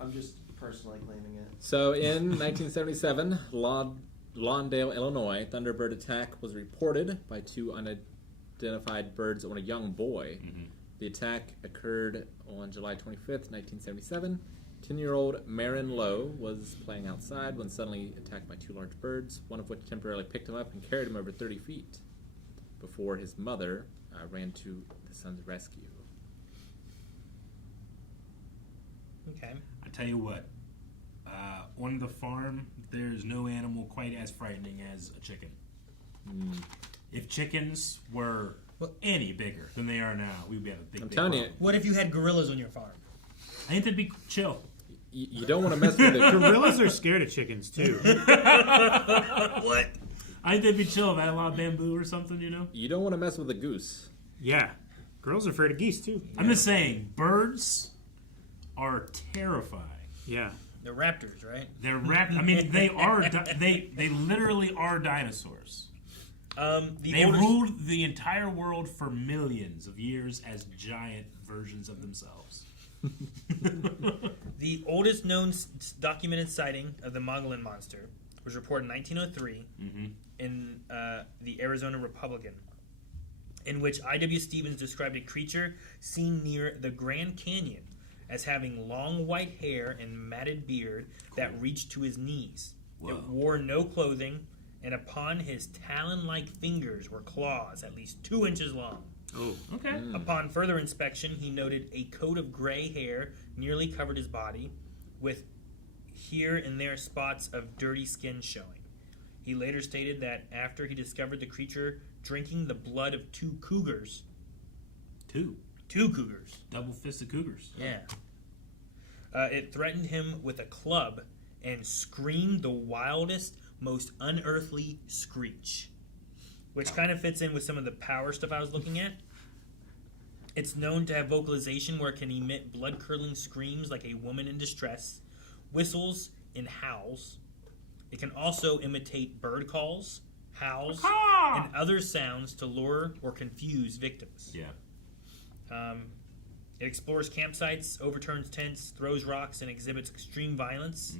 I'm just personally claiming it. So in 1977, Lawndale, Illinois, Thunderbird attack was reported by 2 unidentified birds on a young boy. Mm-hmm. The attack occurred on July 25th, 1977. 10-year-old Marin Lowe was playing outside when suddenly attacked by 2 large birds, one of which temporarily picked him up and carried him over 30 feet before his mother ran to the son's rescue. Okay. I tell you what, on the farm, there's no animal quite as frightening as a chicken. If chickens were any bigger than they are now, we'd be at a big telling you, problem. What if you had gorillas on your farm? I think that'd be chill. you don't want to mess with the Gorillas are scared of chickens too. What? I think that'd be chill if I had a lot of bamboo or something, you know? You don't want to mess with the goose. Yeah. Girls are afraid of geese too. I'm just saying, birds are terrifying. Yeah. They're raptors, right? They're I mean, they are. They literally are dinosaurs. They ruled the entire world for millions of years as giant versions of themselves. The oldest known documented sighting of the Mogollon monster was reported in 1903 in the Arizona Republican, in which I.W. Stevens described a creature seen near the Grand Canyon as having long white hair and matted beard that reached to his knees. Whoa. It wore no clothing, and upon his talon-like fingers were claws at least 2 inches long. Oh. Okay. Upon further inspection, he noted a coat of gray hair nearly covered his body, with here and there spots of dirty skin showing. He later stated that after he discovered the creature drinking the blood of 2 cougars. 2 cougars. double-fisted cougars. Yeah. It threatened him with a club and screamed the wildest, most unearthly screech, which kind of fits in with some of the power stuff I was looking at. It's known to have vocalization where it can emit blood-curdling screams like a woman in distress, whistles, and howls. It can also imitate bird calls, howls, and other sounds to lure or confuse victims. Yeah. It explores campsites, overturns tents, throws rocks, and exhibits extreme violence.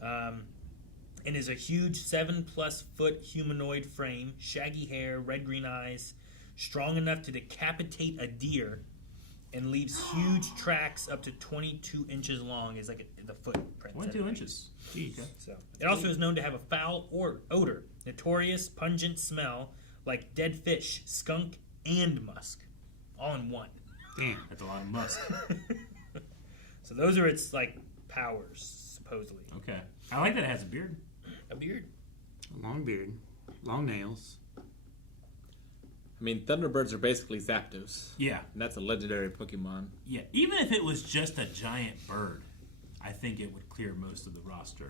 And is a huge 7+ foot humanoid frame, shaggy hair, red-green eyes, strong enough to decapitate a deer, and leaves huge tracks up to 22 inches long. Is like the footprint. 22 inches. Jeez. So it also is known to have a foul odor, notorious pungent smell like dead fish, skunk, and musk, all in one. Damn. That's a lot of musk. So those are its like powers, supposedly. Okay. I like that it has a beard. A beard. A long beard. Long nails. I mean, Thunderbirds are basically Zapdos. Yeah. And that's a legendary Pokemon. Yeah. Even if it was just a giant bird, I think it would clear most of the roster.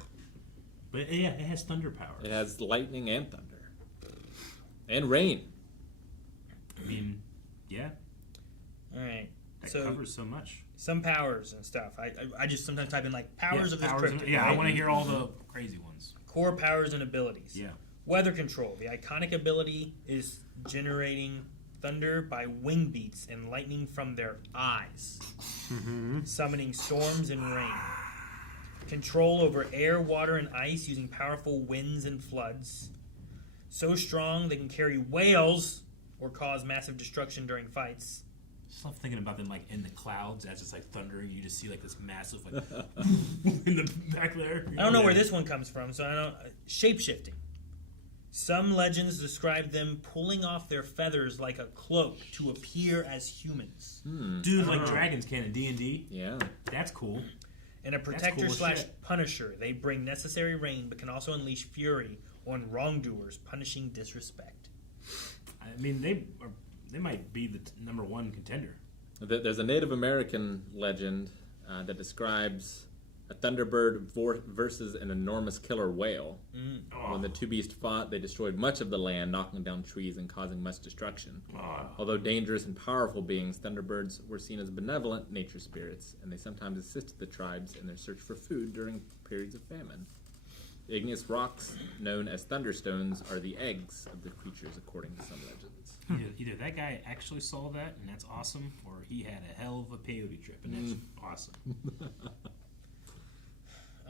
But yeah, it has thunder powers. It has lightning and thunder. And rain. I mean, yeah. All right. That So covers so much. some powers and stuff. I just sometimes type in like powers of this powers cryptid. yeah, I right? want to hear all the crazy ones. Core powers and abilities. Yeah. Weather control. The iconic ability is generating thunder by wing beats and lightning from their eyes, summoning storms and rain. Control over air, water, and ice using powerful winds and floods. So strong they can carry whales or cause massive destruction during fights. Just love thinking about them like in the clouds as it's like thundering. You just see like this massive like in the back there. I don't know where this one comes from, so I don't. Shape-shifting. Some legends describe them pulling off their feathers like a cloak to appear as humans. Dude, like dragons can in D&D. Yeah. That's cool. And a protector cool as shit. / punisher. They bring necessary rain, but can also unleash fury on wrongdoers, punishing disrespect. I mean, they might be the number one contender. There's a Native American legend that describes a thunderbird versus an enormous killer whale. When the two beasts fought, they destroyed much of the land, knocking down trees and causing much destruction. Although dangerous and powerful beings, thunderbirds were seen as benevolent nature spirits, and they sometimes assisted the tribes in their search for food during periods of famine. The igneous rocks, known as thunderstones, are the eggs of the creatures, according to some legends. Either that guy actually saw that, and that's awesome, or he had a hell of a peyote trip, and that's awesome.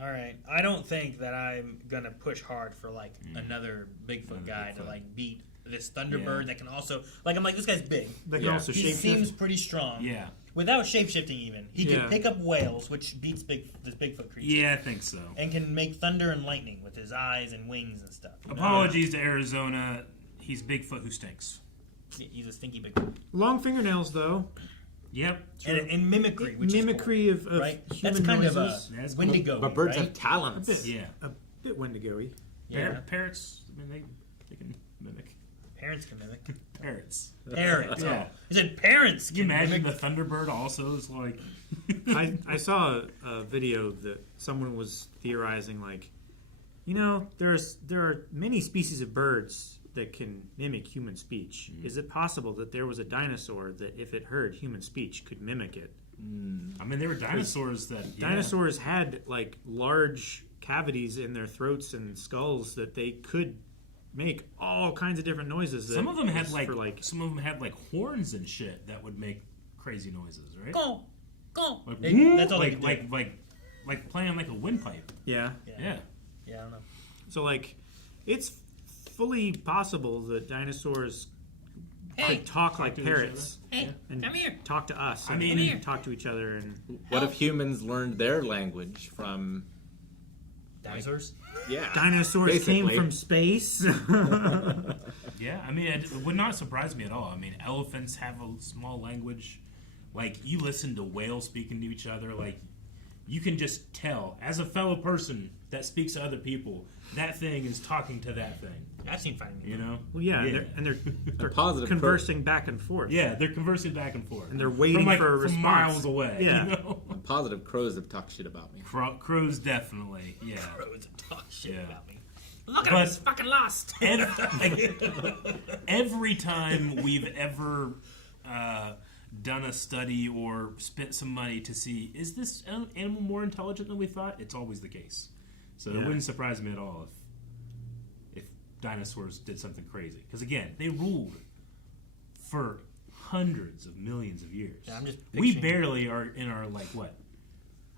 All right, I don't think that I'm gonna push hard for like another Bigfoot guy to like beat this Thunderbird that can also like. I'm like, this guy's big. That can also He shape seems pretty strong. Yeah. Without shapeshifting, even he can Yeah. pick up whales, which beats this Bigfoot creature. Yeah, I think so. And can make thunder and lightning with his eyes and wings and stuff. you know? Apologies to Arizona. He's Bigfoot who stinks. He's a stinky Bigfoot. Long fingernails, though. Yep. And mimicry, which Mimicry is cool, of right? human That's kind noises. of That's a cool. Wendigo, But birds right? have talents. Yeah. A bit Wendigo-y. Yeah. Parrots, I mean, they can mimic. Parents can mimic. Parrots. Parents. Yeah. I said parents Can you can imagine mimic. the Thunderbird also is like... I saw a video that someone was theorizing, like, you know, there are many species of birds that can mimic human speech. Is it possible that there was a dinosaur that, if it heard human speech, could mimic it? I mean, there were dinosaurs that... Yeah. Dinosaurs had, like, large cavities in their throats and skulls that they could make all kinds of different noises. That Some of them had was like, for, like some of them had like horns and shit that would make crazy noises, right? Go. Like, That's all they like, can do. like playing like a windpipe. yeah. Yeah. Yeah, I don't know. So like, it's fully possible that dinosaurs Hey, could talk like to each parrots hey, and come here. talk to us. I and mean- talk to each other and What if humans learned their language from... Dinosaurs? Yeah. dinosaurs came basically. from space. Yeah, I mean, it would not surprise me at all. I mean, elephants have a small language. Like, you listen to whales speaking to each other, like, you can just tell, as a fellow person that speaks to other people, that thing is talking to that thing, I've seen Finding you know? Well, yeah, Yeah. they're positive conversing back and forth. Yeah, they're conversing back and forth. And they're waiting from, like, for a from response. miles away, Yeah. you know? I'm positive crows have talked shit about me. Crows definitely, yeah. Crows and talk shit Yeah. about me. Look at But- us, fucking lost. Every time we've ever done a study or spent some money to see, is this animal more intelligent than we thought? It's always the case. So it Yeah. wouldn't surprise me at all if dinosaurs did something crazy. Because again, they ruled for hundreds of millions of years. Yeah, I'm just we picturing- barely are in our, like, what?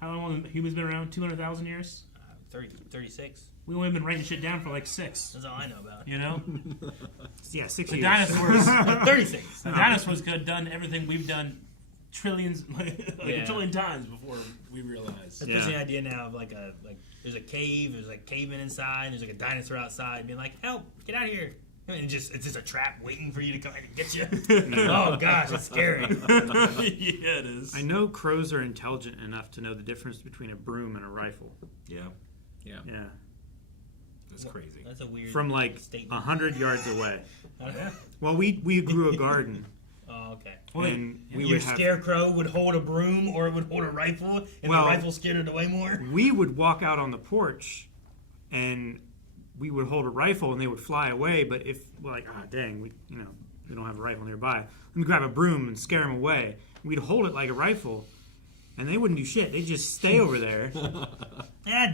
How long have humans been around? 200,000 years? 36. We only been writing shit down for like 6. That's all I know about. You know? Yeah, 6 The years. dinosaurs... 36. The dinosaurs could have done everything we've done trillions, like Yeah. a trillion times before we realized. That's Yeah. the idea now of like there's a cave, there's like caveman inside, there's like a dinosaur outside, being like, help, get out of here. And it's just a trap waiting for you to come in and get you. Oh gosh, it's scary. Yeah, it is. I know crows are intelligent enough to know the difference between a broom and a rifle. Yeah, Yeah. Yeah. that's crazy. That's a weird From like statement. 100 yards away. Yeah. Well, we grew a garden, Oh, okay. Well, and we Your would have scarecrow would hold a broom or it would hold a rifle, and Well- the rifle scared it away more. we would walk out on the porch, and we would hold a rifle, and they would fly away. But if we're like, dang, we don't have a rifle nearby, let me grab a broom and scare them away. We'd hold it like a rifle, and they wouldn't do shit. They'd just stay over there.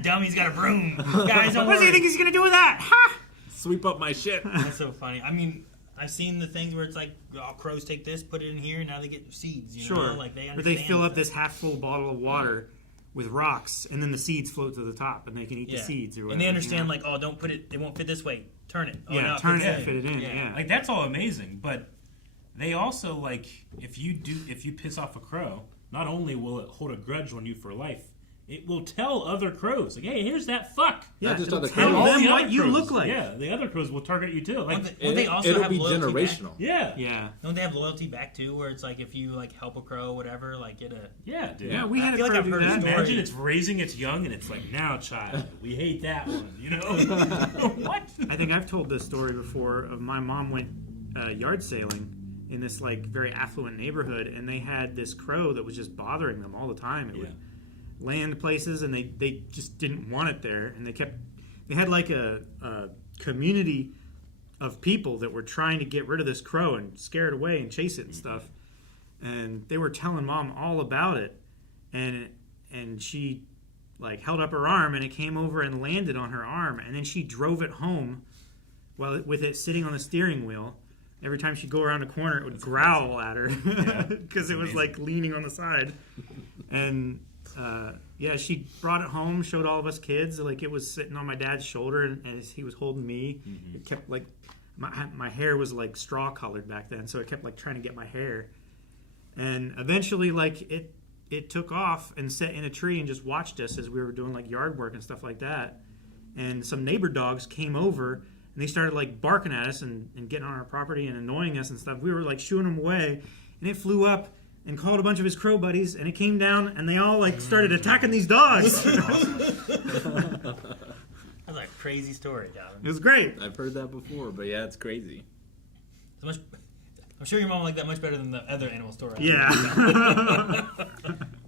Dummy's got a broom. Guys, don't What do you worry. think he's gonna do with that? Ha! Sweep up my shit. That's so funny. I mean, I've seen the things where it's like, oh, crows take this, put it in here, now they get seeds. You know? Sure. Like they Or understand. they fill up stuff. this half full bottle of water with rocks, and then the seeds float to the top, and they can eat the seeds or whatever. And they understand, you know? like, oh, don't put it, it won't fit this way. turn it. Oh, Yeah, no, turn fits it and fit it in. Yeah. Like that's all amazing, but they also like if you piss off a crow, not only will it hold a grudge on you for life, it will tell other crows like, "Hey, here's that fuck." Yeah, Not just it'll other tell crows. them the what other you crows. look like. Yeah, the other crows will target you too. Like, Don't they also It'll have be loyalty generational. back? yeah, Yeah. Don't they have loyalty back too? Where it's like if you like help a crow, whatever, like get a. yeah, dude. Yeah, we I had a feel like crow I've do heard a that. story. Imagine it's raising its young and it's like, now, child, we hate that one. You know what? I think I've told this story before of my mom went yard sailing in this like very affluent neighborhood, and they had this crow that was just bothering them all the time. It would land places, and they just didn't want it there, and they had like a community of people that were trying to get rid of this crow and scare it away and chase it and stuff, and they were telling mom all about it, and she like held up her arm, and it came over and landed on her arm, and then she drove it home with it sitting on the steering wheel. Every time she'd go around a corner, it would growl at her because it was like leaning on the side. And she brought it home, showed all of us kids. Like it was sitting on my dad's shoulder, and as he was holding me, it kept like my hair was like straw colored back then, so it kept like trying to get my hair. And eventually, like it took off and sat in a tree and just watched us as we were doing like yard work and stuff like that. And some neighbor dogs came over. And they started like barking at us and getting on our property and annoying us and stuff. We were like shooing them away, and it flew up and called a bunch of his crow buddies, and it came down, and they all like started attacking these dogs. That's like a crazy story, Calvin. It was great. I've heard that before, but yeah, it's crazy. I'm sure your mom liked that much better than the other animal story. Yeah.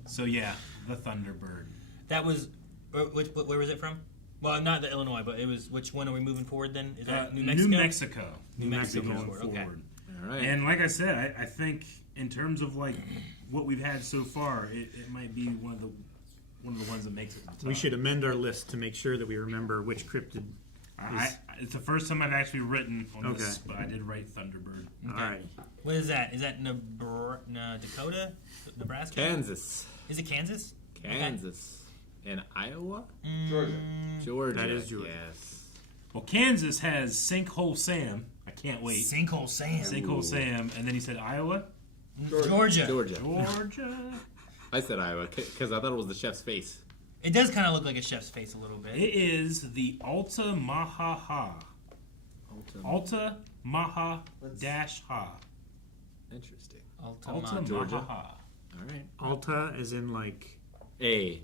So yeah, the Thunderbird. That was where was it from? Well, not the Illinois, but it was. Which one are we moving forward then? Is that New Mexico? New Mexico. New Mexico. Going Forward, okay. forward. All right. And like I said, I think in terms of like what we've had so far, it might be one of the ones that makes it. To the We top. should amend our list to make sure that we remember which cryptid. It's the first time I've actually written on this, Okay. but I did write Thunderbird. All right. What is that? Is that Dakota? Nebraska? Kansas. Is it Kansas? Kansas. And Iowa? Georgia. Georgia. That is Georgia. Yes. Well, Kansas has Sinkhole Sam. I can't wait. Sinkhole Sam. Sinkhole Sam, and then he said Iowa. Georgia. Georgia. I said Iowa because I thought it was the chef's face. It does kind of look like a chef's face a little bit. It is the Alta Maha. Alta Maha dash Ha. Interesting. Alta Georgia. Maha. All right. Alta as in like A.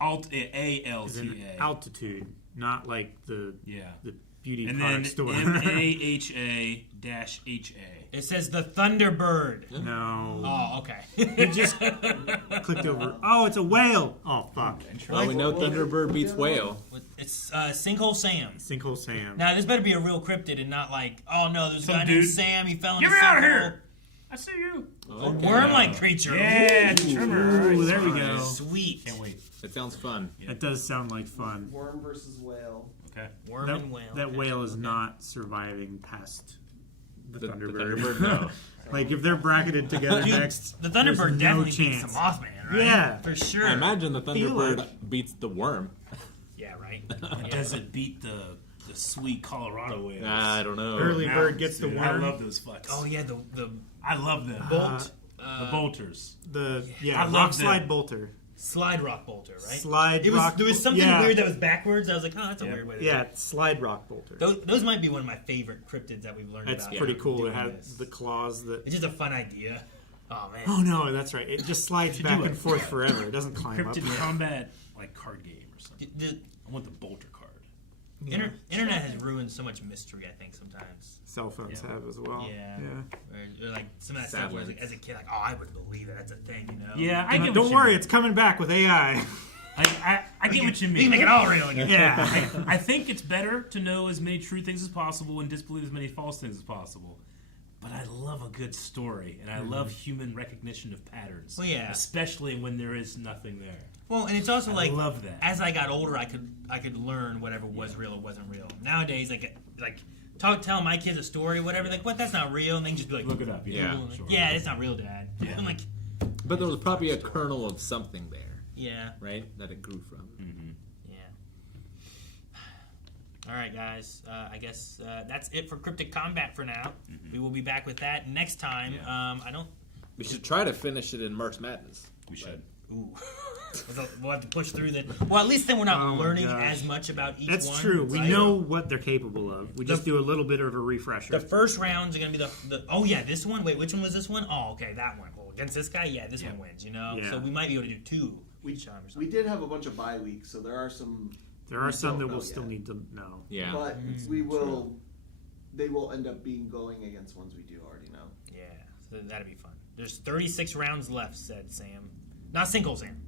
as in ALTA. altitude, not like the Yeah. beauty And product then store. MAHA HA. It says the Thunderbird. No. Oh, okay. It just clicked over. Oh, it's a whale. Oh, fuck. Well, we know Thunderbird beats whale. It's Sinkhole Sam. Sinkhole Sam. Now, this better be a real cryptid and not like, oh no, there's a Some guy named dude. Sam, he fell in Get a me out of sinkhole. here! I see you. Okay. Worm-like creature. Yeah, trimmer. Ooh, there we go. Sweet. Can't wait. It sounds fun. That does sound like fun. Worm versus whale. Okay. Worm That, and whale. that whale is not surviving past the The Thunderbird. Thunderbird, no. Like if they're bracketed together Dude, next, the Thunderbird there's no definitely beats chance. the Mothman, right? Yeah. For sure. I imagine the Feel Thunderbird like- beats the worm. Yeah, right. Does it beat the sweet Colorado whales? I don't know. Early bird Mountains, gets the dude. worm. I love those fucks. Oh yeah, the I love them. bolt, The bolters. The I love rock them. slide bolter. slide rock bolter, right? Slide It was rock. there was something yeah. weird that was backwards. I was like, oh, that's a weird way to do Yeah, it. slide rock bolter. Those might be one of my favorite cryptids that we've learned That's about. pretty cool. doing It has this. the claws that. It's just a fun idea. Oh man. Oh no, that's right. It just slides Should back do and it. forth forever. It doesn't climb up. Cryptid combat like card game or something. The I want the bolter card. internet has ruined so much mystery, I think, sometimes. Cell phones Yeah. have as well. Yeah. Yeah. Or like some of that stuff where as a kid, like, oh, I would believe it. That's a thing, you know? Yeah, I get. Don't what you worry, mean. it's coming back with AI. I get what you We mean. can make it all real again. Yeah. I think it's better to know as many true things as possible and disbelieve as many false things as possible. But I love a good story, and I love human recognition of patterns. Well, yeah. Especially when there is nothing there. Well, and it's also I like, love that. as I got older, I could learn whatever was real or wasn't real. Nowadays, tell my kids a story, whatever. Like, what? That's not real, and they can just be like, Look it up. Yeah, Google it. sure. Yeah, it's not real, Dad. Yeah. I'm like, But there was probably a kernel of something there, yeah, right? That it grew from. yeah. All right, guys. I guess that's it for Cryptic Combat for now. We will be back with that next time. Yeah. We should try to finish it in March Madness. We should. Ooh. We'll have to push through that. Well, at least then we're not Oh my learning gosh. as much about each That's one. true. We right? know what they're capable of. We just do a little bit of a refresher. The first rounds are going to be the. Oh, yeah, this one? Wait, which one was this one? Oh, okay, that one. Well, against this guy? Yeah, this one wins, Yeah. So we might be able to do two each time or We something. did have a bunch of bye weeks, so there are some. There are some that don't we'll know still yet. need to know. Yeah. But we will. They will end up being going against ones we do already know. Yeah, so that'd be fun. There's 36 rounds left, said Sam. Not Single Sam.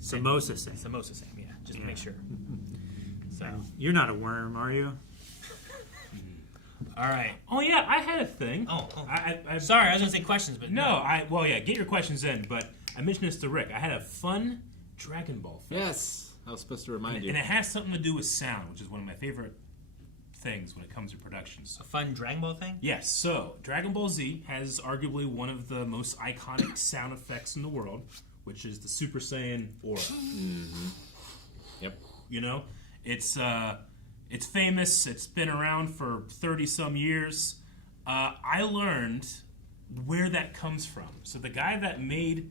Samosa say. Samosa Sam, yeah, just to Yeah. make sure. So, You're not a worm, are you? all right. Oh yeah, I had a thing. Oh. I Sorry, I was going to say questions, but No, get your questions in, but I mentioned this to Rick. I had a fun Dragon Ball thing. Yes. I was supposed to remind you. And it has something to do with sound, which is one of my favorite things when it comes to productions. A fun Dragon Ball thing? Yes, so Dragon Ball Z has arguably one of the most iconic sound effects in the world, which is the Super Saiyan aura. Yep. You know, it's famous. It's been around for 30-some years. I learned where that comes from. So the guy that made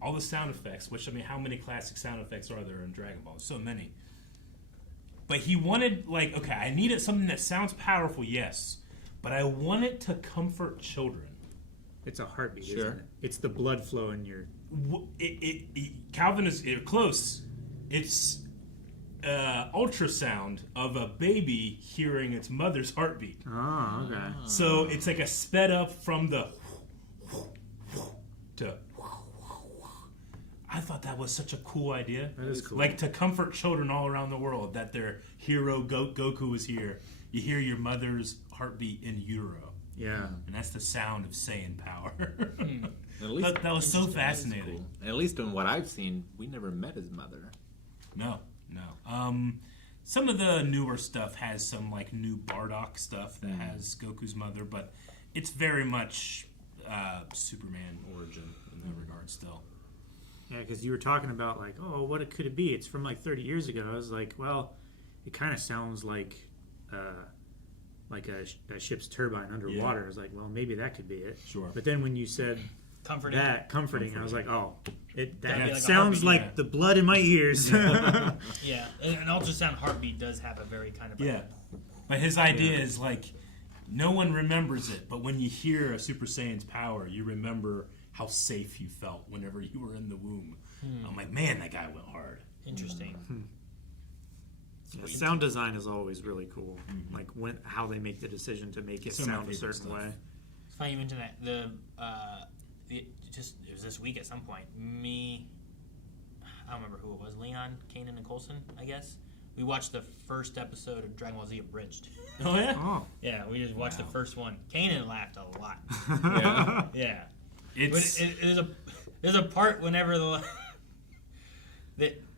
all the sound effects, which, I mean, how many classic sound effects are there in Dragon Ball? So many. But he wanted, like, okay, I needed something that sounds powerful, yes, but I want it to comfort children. It's a heartbeat, Sure. isn't it? It's the blood flow in your... Calvin is close. It's ultrasound of a baby hearing its mother's heartbeat. Oh, okay. So it's like a sped up from the to. I thought that was such a cool idea. That is cool. Like to comfort children all around the world that their hero Goku is here. You hear your mother's heartbeat in utero, Yeah. and that's the sound of Saiyan power. At least that was so that is fascinating. cool. And at least in what I've seen, we never met his mother. No. Some of the newer stuff has some like new Bardock stuff that has Goku's mother, but it's very much Superman origin in that regard still. Yeah, because you were talking about, like, oh, what could it be? It's from, like, 30 years ago. I was like, well, it kind of sounds like a ship's turbine underwater. I was like, well, maybe that could be it. Sure. But then when you said Comforting. comforting, I was like, oh, That'd be that like a sounds heartbeat, like yeah. the blood in my ears. Yeah, and an ultrasound heartbeat does have a very kind of... Yeah. But his idea is like no one remembers it, but when you hear a Super Saiyan's power, you remember how safe you felt whenever you were in the womb. I'm like, man, that guy went hard. Interesting. Yeah, sound design is always really cool. Like how they make the decision to make it Some of my sound a favorite certain stuff. way. It's funny you mentioned that. It was this week at some point. I don't remember who it was. Leon, Kanan, and Coulson, I guess. We watched the first episode of Dragon Ball Z Abridged. Oh yeah. Oh, Yeah, we just watched the first one. Kanan laughed a lot. Yeah. Yeah. It's There's a part whenever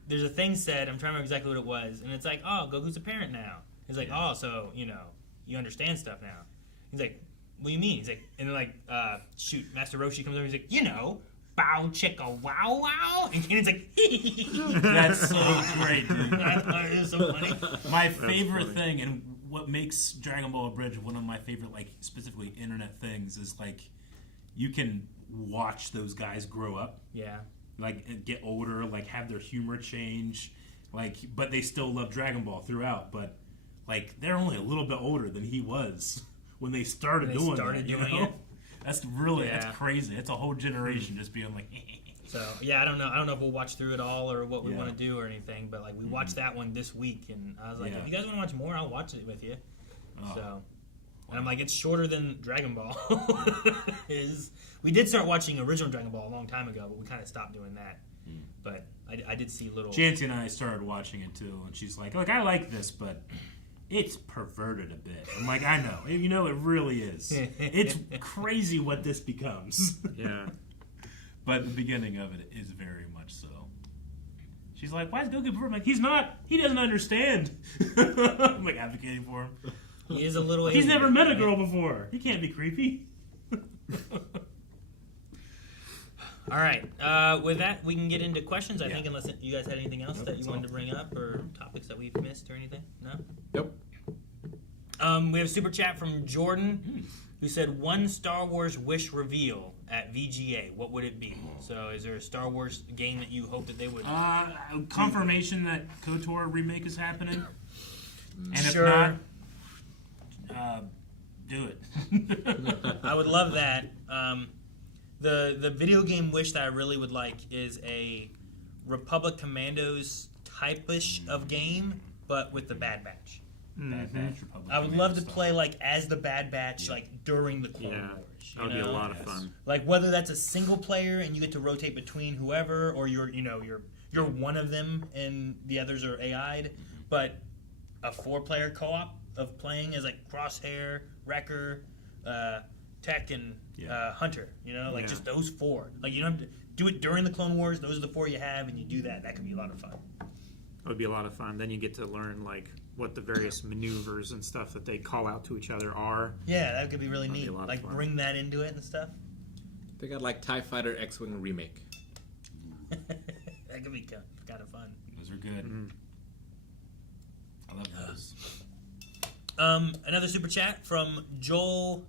there's a thing said, I'm trying to remember exactly what it was, and it's like, oh, Goku's a parent now. He's like, oh, so, you understand stuff now. He's like, what do you mean? He's like, and then Master Roshi comes over, he's like, bow chicka wow wow, and Kanan's like, that's so great, dude. I thought it was so funny. My favorite thing, and what makes Dragon Ball Abridged one of my favorite, like, specifically internet things, is, like, you can watch those guys grow up, Yeah. like, and get older, like, have their humor change, like, but they still love Dragon Ball throughout, but, like, they're only a little bit older than he was when they started doing it. That's crazy. It's a whole generation just being like, So yeah, I don't know if we'll watch through it all or what we Yeah. want to do or anything, but like we watched that one this week, and I was like, Yeah. if you guys want to watch more, I'll watch it with you. Oh. So, and I'm like, it's shorter than Dragon Ball is. We did start watching original Dragon Ball a long time ago, but we kind of stopped doing that. But I did see little. Jancy and I started watching it too, and she's like, look, I like this, but it's perverted a bit. I'm like, I know. It really is. It's crazy what this becomes. yeah. But the beginning of it is very much so. She's like, why is Goku perverted? I'm like, he's not. He doesn't understand. I'm like advocating for him. He is a little. He's alien, never met a right? girl before. He can't be creepy. All right. With that, we can get into questions. I think, unless you guys had anything else that you wanted to bring up, or topics that we've missed, or anything. No. Nope. We have a super chat from Jordan, who said, "One Star Wars wish reveal at VGA. What would it be?" So, is there a Star Wars game that you hope that they would? Confirmation that KOTOR remake is happening. And Sure. if not, do it. I would love that. The video game wish that I really would like is a Republic Commandos type-ish of game, but with the Bad Batch. Bad Batch, Republic I would love to Commando play like as the Bad Batch, like during the Clone Yeah. Wars. That would be a lot of fun. Like whether that's a single player and you get to rotate between whoever, or you're one of them and the others are AI'd, but a 4-player co-op of playing as like Crosshair, Wrecker, Tech, and Hunter. Just those 4. Like you don't have to do it during the Clone Wars. Those are the 4 you have, and you do that. That could be a lot of fun. That would be a lot of fun. Then you get to learn like what the various maneuvers and stuff that they call out to each other are. Yeah, that could be really That'd be neat. a lot of Like fun. bring that into it and stuff. They got like TIE Fighter X-Wing remake. That could be kind of fun. Those are good. I love those. Another super chat from Joel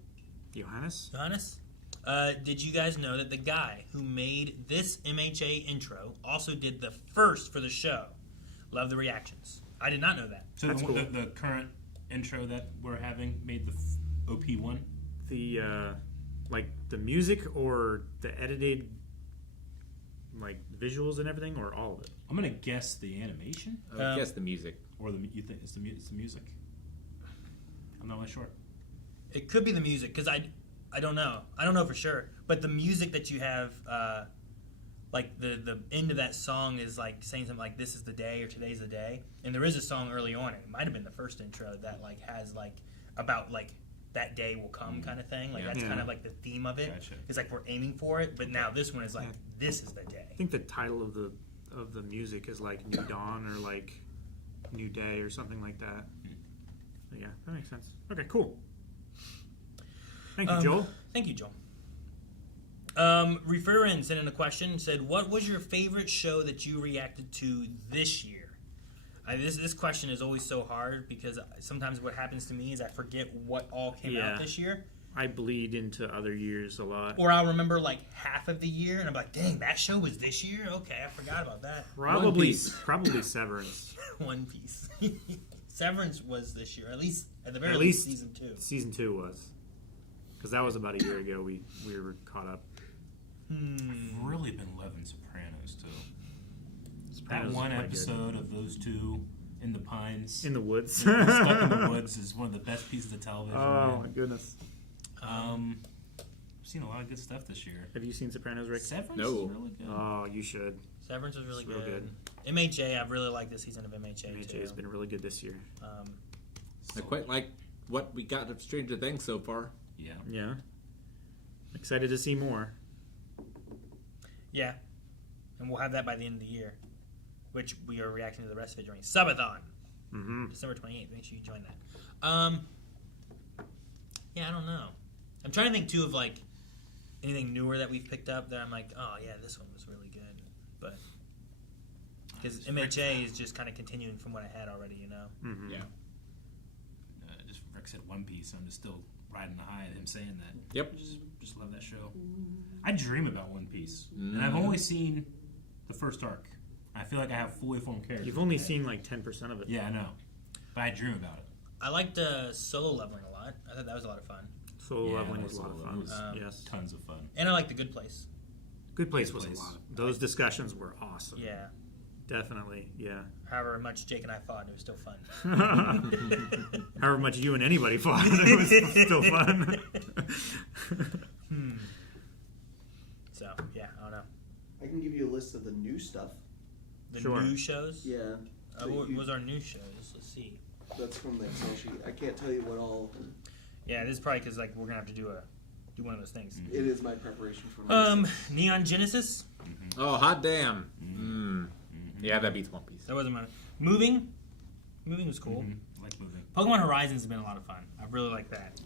Johannes? Johannes. Did you guys know that the guy who made this MHA intro also did the first for the show? Love the reactions. I did not know that. So That's cool. the current intro that we're having made the OP1? The like the music or the edited like visuals and everything, or all of it? I'm gonna guess the animation, I guess the music. or you think it's the music. I'm not really sure. It could be the music because I don't know. I don't know for sure. But the music that you have, like the end of that song is like saying something like "This is the day" or "Today's the day." And there is a song early on. It might have been the first intro that like has like about like that day will come kind of thing. Like that's kind of like the theme of it. Gotcha. It's like we're aiming for it. But now this one is like this is the day. I think the title of the music is like New Dawn or like New Day or something like that. But yeah, that makes sense. Okay, cool. Thank you, Joel. Thank you, Joel. Referrin sent in a question, said, "What was your favorite show that you reacted to this year?" This question is always so hard because sometimes what happens to me is I forget what all came out this year. I bleed into other years a lot. Or I'll remember like half of the year and I'm like, dang, that show was this year? Okay, I forgot about that. Probably Severance. One Piece. Severance was this year, at the very At least least season 2. Season 2 was. Because that was about a year ago we were caught up. I've really been loving Sopranos too. Sopranos That one is quite episode of those two in the pines, good. In the woods. stuck in the woods, is one of the best pieces of television. Oh man. my goodness. I've seen a lot of good stuff this year. Have you seen Sopranos, Rick? Severance No. is really good. Oh, you should. Severance was really It's real good. MHA, I've really liked this season of MHA, MHA too. has been really good this year. I quite like what we got of Stranger Things so far. Yeah. Yeah. Excited to see more. Yeah. And we'll have that by the end of the year, which we are reacting to the rest of it during Subathon. Mm-hmm. December 28th. Make sure you join that. Yeah, I don't know. I'm trying to think, too, of, like, anything newer that we've picked up that I'm like, oh, yeah, this one was really good. But, because MHA is just kind of continuing from what I had already, you know? Mm-hmm. Yeah. Just Rick said One Piece. I'm just still riding the high of him saying that. Yep. Just love that show. I dream about One Piece, and I've only seen the first arc. I feel like I have fully formed characters. You've only seen like 10% of it. Yeah, I know, but I dream about it. I liked solo leveling a lot. I thought that was a lot of fun. Solo Yeah, leveling was a lot of Solo fun. was Yes. Tons of fun. And I liked The Good Place. Good Place Good was Place. a lot. Those discussions were awesome. Yeah. Definitely, yeah. However much Jake and I fought, it was still fun. However much you and anybody fought, it was still fun. So, yeah, I don't know. I can give you a list of the new stuff. The Sure. new shows? Yeah. What was our new shows? Let's see. That's from the Excel sheet. I can't tell you what all. Yeah, this is probably because like we're gonna have to do one of those things. It is my preparation for my Neon Genesis. Oh, hot damn. Yeah, that beats One Piece. That wasn't my moving. Moving was cool. I like moving. Pokemon Horizons has been a lot of fun. I really like that.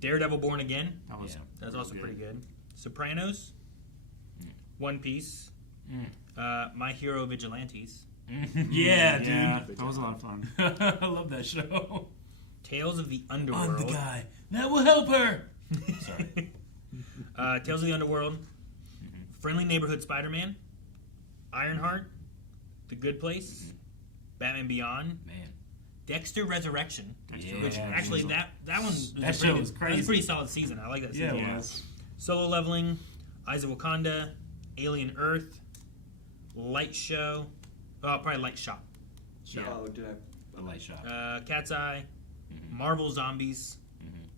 Daredevil Born Again. That was Yeah. That's also Good. pretty good. Sopranos. One Piece, My Hero Vigilantes, Yeah, Yeah, dude. that was a lot of fun. I love that show. Tales of the I'm Underworld, the guy that will help her. Sorry. Tales of the Underworld, Friendly Neighborhood Spider-Man, Ironheart, The Good Place, Batman Beyond, Man. Dexter Resurrection, Yeah, which actually dude. that one was That a show pretty was good- crazy. That was a pretty solid season. I like that Yeah, season. it was. Solo Leveling, Eyes of Wakanda, Alien Earth, Light Show, probably Light Shop, Oh, did I? A light shot. Cat's Eye, Marvel Zombies,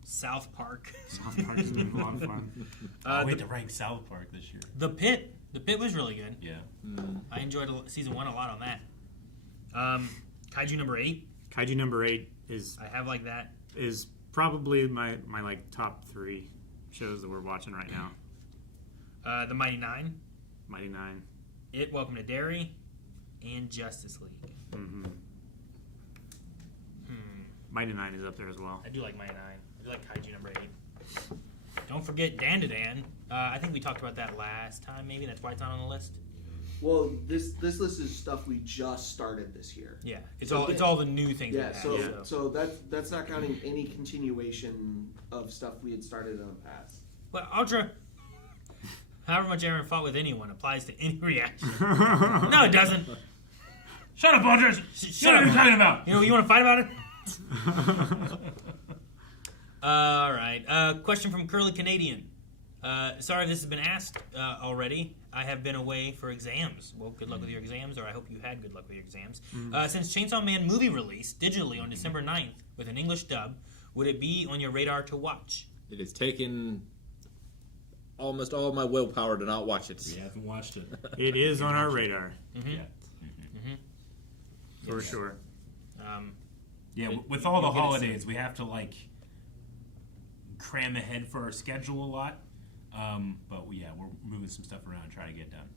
South Park, South Park's been a lot of fun. I the, wait to rank South Park this year. the Pit. The Pit was really good. Yeah. I enjoyed season 1 a lot on that. Kaiju number 8. Kaiju number 8 is I have like that. probably my like top 3 shows that we're watching right now. The Mighty Nine, Mighty Nine. It, Welcome to Derry, and Justice League. Mm-hmm. Mighty Nine is up there as well. I do like Mighty Nine. I do like Kaiju number 8. Don't forget Dan to Dan. I think we talked about that last time. Maybe that's why it's not on the list. Well, this list is stuff we just started this year. Yeah, it's So all the new things. Yeah, we have, so that's not counting any continuation of stuff we had started in the past. Well, Ultra. However much Aaron fought with anyone applies to any reaction. No, it doesn't. Shut up, Aldrich! Shut What up. are you talking about? You want to fight about it? All right. Question from Curly Canadian. Sorry if this has been asked already. I have been away for exams. Well, good luck with your exams, or I hope you had good luck with your exams. Since Chainsaw Man movie release digitally on December 9th with an English dub, would it be on your radar to watch? It has taken almost all of my willpower to not watch it. We haven't watched it. It is on our radar Yeah. for sure. Yeah, with all the you'll get it holidays, we have to like cram ahead for our schedule a lot. But we're moving some stuff around and trying to get done.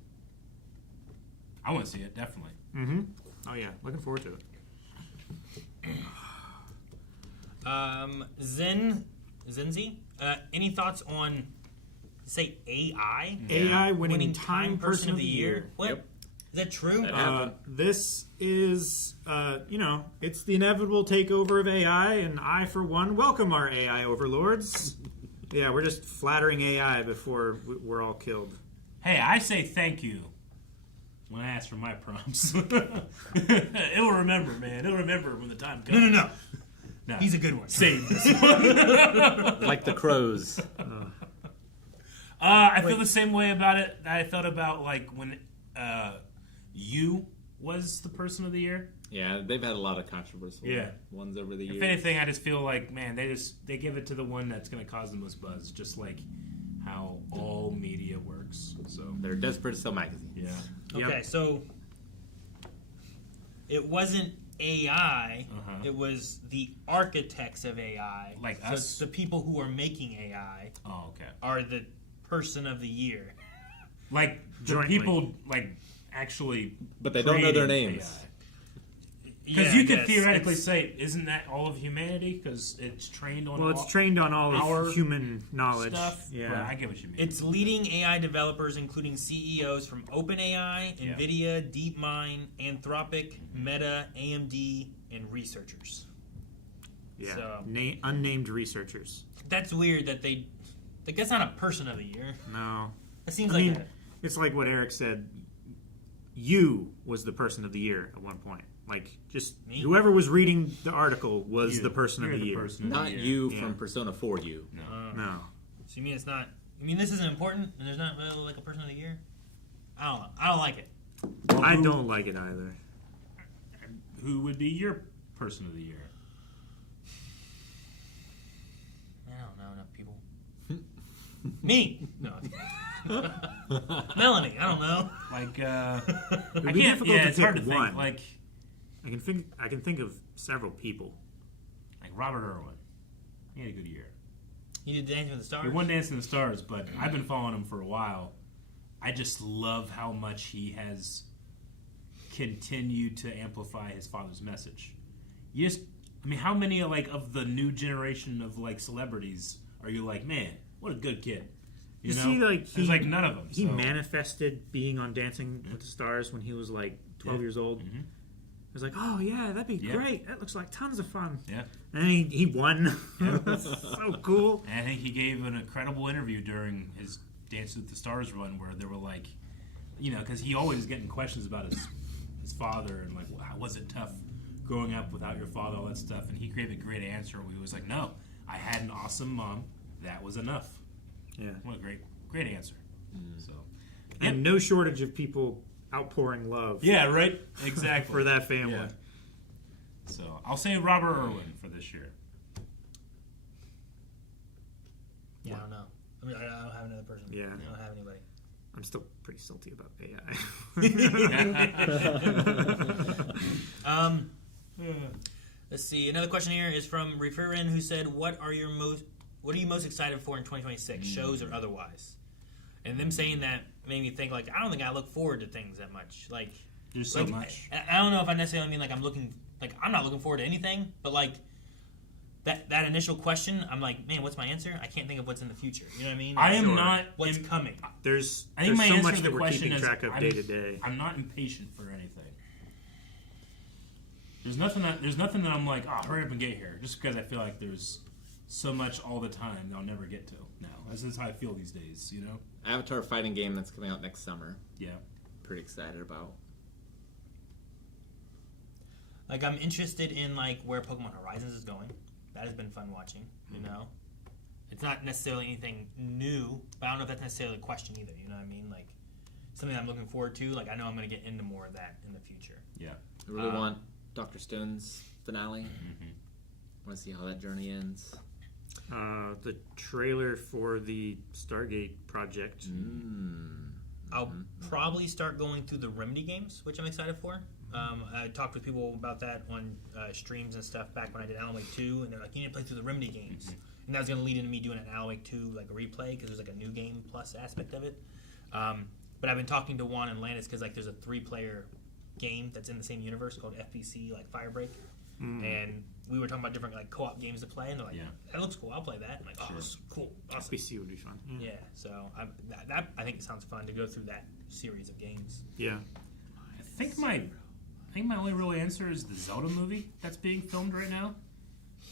I want to see it, definitely. Mm-hmm. Oh yeah, looking forward to it. Zenzi, any thoughts on, say, AI? AI winning Time Person of the Year. What? Yep. Is that true? That happened. This is, it's the inevitable takeover of AI, and I, for one, welcome our AI overlords. Yeah, we're just flattering AI before we're all killed. Hey, I say thank you when I ask for my prompts. It'll remember, man. It'll remember when the time comes. No. No. He's a good one. Save this. Like the crows. I feel the same way about it that I felt about like when you was the person of the year. Yeah, they've had a lot of controversial ones over the years. If anything, I just feel like, man, they give it to the one that's going to cause the most buzz, just like how all media works. So They're desperate to sell magazines. yeah, Okay, Yep. so it wasn't AI. Uh-huh. It was the architects of AI. Like so us? the people who are making AI oh okay. are the person of the year. Like the Jointly. people like actually, But they don't know their creating names. AI. Because Yeah, you could yes, theoretically it's- say, isn't that all of humanity? Because it's trained on Well, all it's trained on all our of human knowledge. stuff. But Yeah. I get what you mean. It's leading AI developers, including CEOs from OpenAI, Yeah. NVIDIA, DeepMind, Anthropic, Meta, AMD, and researchers. Yeah. So- Unnamed researchers. That's weird that they... Like, that's not a person of the year. No. That seems I like mean, it's like what Eric said. You was the person of the year at one point. Like, just Me? whoever was reading the article was You. the person of You're the year. person of the Not year. you Yeah. from Persona 4 you. No. No. So you mean it's not... You mean this isn't important, and there's not really like a person of the year? I don't know. I don't like it. Well, I who- don't like it either. Who would be your person of the year? I don't know enough people. Me! No. Melanie, I don't know. Like, It'd I be can't. difficult Yeah, to it's hard to pick think. one. Like I can think of several people. Robert Irwin. He had a good year. You did Dancing with the Stars? He won Dancing in the Stars, but I've been following him for a while. I just love how much he has continued to amplify his father's message. You just, I mean, how many like of the new generation of like celebrities are you like, man, what a good kid? You know, see, like there's like none of them. He so. manifested being on Dancing with the Stars when he was like 12 years old. Mm-hmm. I was like, oh yeah, that'd be great. That looks like tons of fun. Yeah. And he won. So cool. And I think he gave an incredible interview during his Dance with the Stars run where they were like, you know, because he always is getting questions about his father and like, how was it tough growing up without your father, all that stuff. And he gave a great answer where he was like, no, I had an awesome mom. That was enough. Yeah. What a great answer. So, and no shortage of people outpouring love. Yeah, right. Exactly. For that family. Yeah. So I'll say Robert Irwin for this year. Yeah, I don't know. I mean, I don't have another person. Yeah. I don't have anybody. I'm still pretty salty about AI. Let's see. Another question here is from Referin, who said, "What are you most excited for in 2026, shows or otherwise?" And them saying that made me think like I don't think I look forward to things that much. Like There's so much. I don't know if I necessarily mean like I'm not looking forward to anything, but like that initial question, I'm like, man, what's my answer? I can't think of what's in the future. You know what I mean? I am not. What's coming? There's I think my so answer much to that the we're question keeping is track of day to day. I'm not impatient for anything. There's nothing that I'm like, oh, hurry up and get here, just because I feel like there's so much all the time that I'll never get to. Now, this is how I feel these days, you know. Avatar fighting game that's coming out next summer. Yeah. Pretty excited about. Like I'm interested in like where Pokemon Horizons is going. That has been fun watching. You know, it's not necessarily anything new, but I don't know if that's necessarily a question either. You know what I mean? Like something I'm looking forward to. Like I know I'm going to get into more of that in the future. Yeah. I really want Dr. Stone's finale. Mm-hmm. Want to see how that journey ends. The trailer for the Stargate project. I'll probably start going through the Remedy games, which I'm excited for. I talked with people about that on streams and stuff back when I did Alan Wake 2, and they're like, you need to play through the Remedy games. And that was going to lead into me doing an Alan Wake 2 like a replay, because there's like a new game plus aspect of it. But I've been talking to Juan and Landis, because like there's a 3-player game that's in the same universe called FBC, like Firebreak. And we were talking about different like co-op games to play, and they're like, that looks cool, I'll play that. I'm like, oh, this is cool, awesome. SBC would be fun. Yeah, so that I think sounds fun to go through that series of games. Yeah. I think my only real answer is the Zelda movie that's being filmed right now.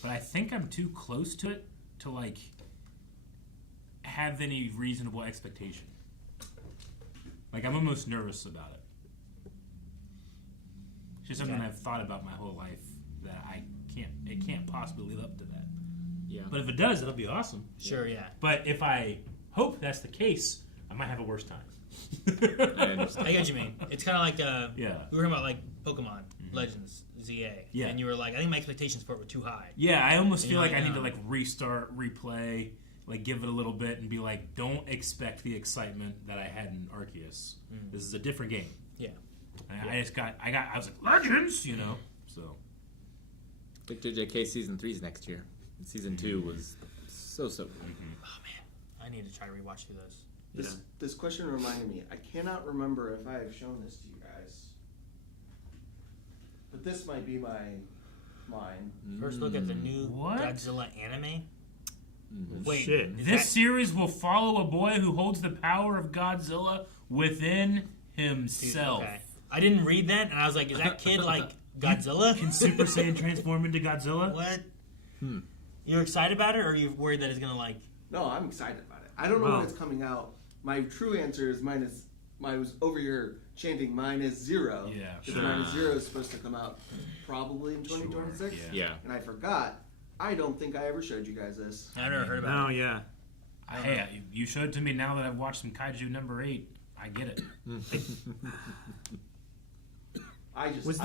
But I think I'm too close to it to like have any reasonable expectation. Like I'm almost nervous about it. It's just something I've thought about my whole life that it can't possibly live up to that. Yeah. But if it does, it'll be awesome. Sure, yeah. But if I hope that's the case, I might have a worse time. I understand. I get what you mean. It's kind of like we were talking about like Pokemon Legends ZA, and you were like, I think my expectations for it were too high. Yeah, I almost feel like I need to like restart, replay, like give it a little bit, and be like, don't expect the excitement that I had in Arceus. This is a different game. Yeah. I was like, Legends, you know. So. I think JJK Season 3 is next year. And Season 2 was so good. Oh man, I need to try to rewatch through those. This question reminded me. I cannot remember if I have shown this to you guys, but this might be mine. First look at the new What? Godzilla anime. Wait, Shit. is This that- series will follow a boy who holds the power of Godzilla within himself. Okay. I didn't read that, and I was like, is that kid like Godzilla? Can Super Saiyan transform into Godzilla? What? You're excited about it, or are you worried that it's gonna like? No, I'm excited about it. I don't know when it's coming out. My true answer is I was over here chanting -0. Yeah, Because -0 is supposed to come out probably in 2026. Sure, Yeah. And I forgot. I don't think I ever showed you guys this. I never heard about Oh, yeah. Hey, you showed it to me now that I've watched some Kaiju number 8. I get it. Was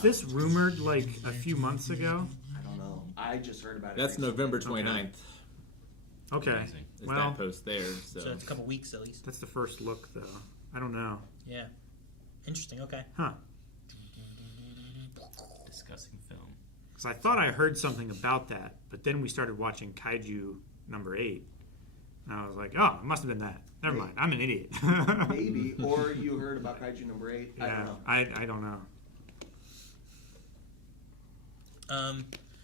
this rumored like a few months ago? I don't know. I just heard about it. That's recently. November 29th. Okay. Amazing. Is Well, that post there? it. So So it's a couple weeks at least. that's the first look, though. I don't know. Yeah. Interesting. Okay. Huh. Discussing film. Because I thought I heard something about that, but then we started watching Kaiju number 8. And I was like, oh, it must have been that. Never mind. I'm an idiot. Maybe, or you heard about Kaiju number 8. I don't Yeah, know. I don't know.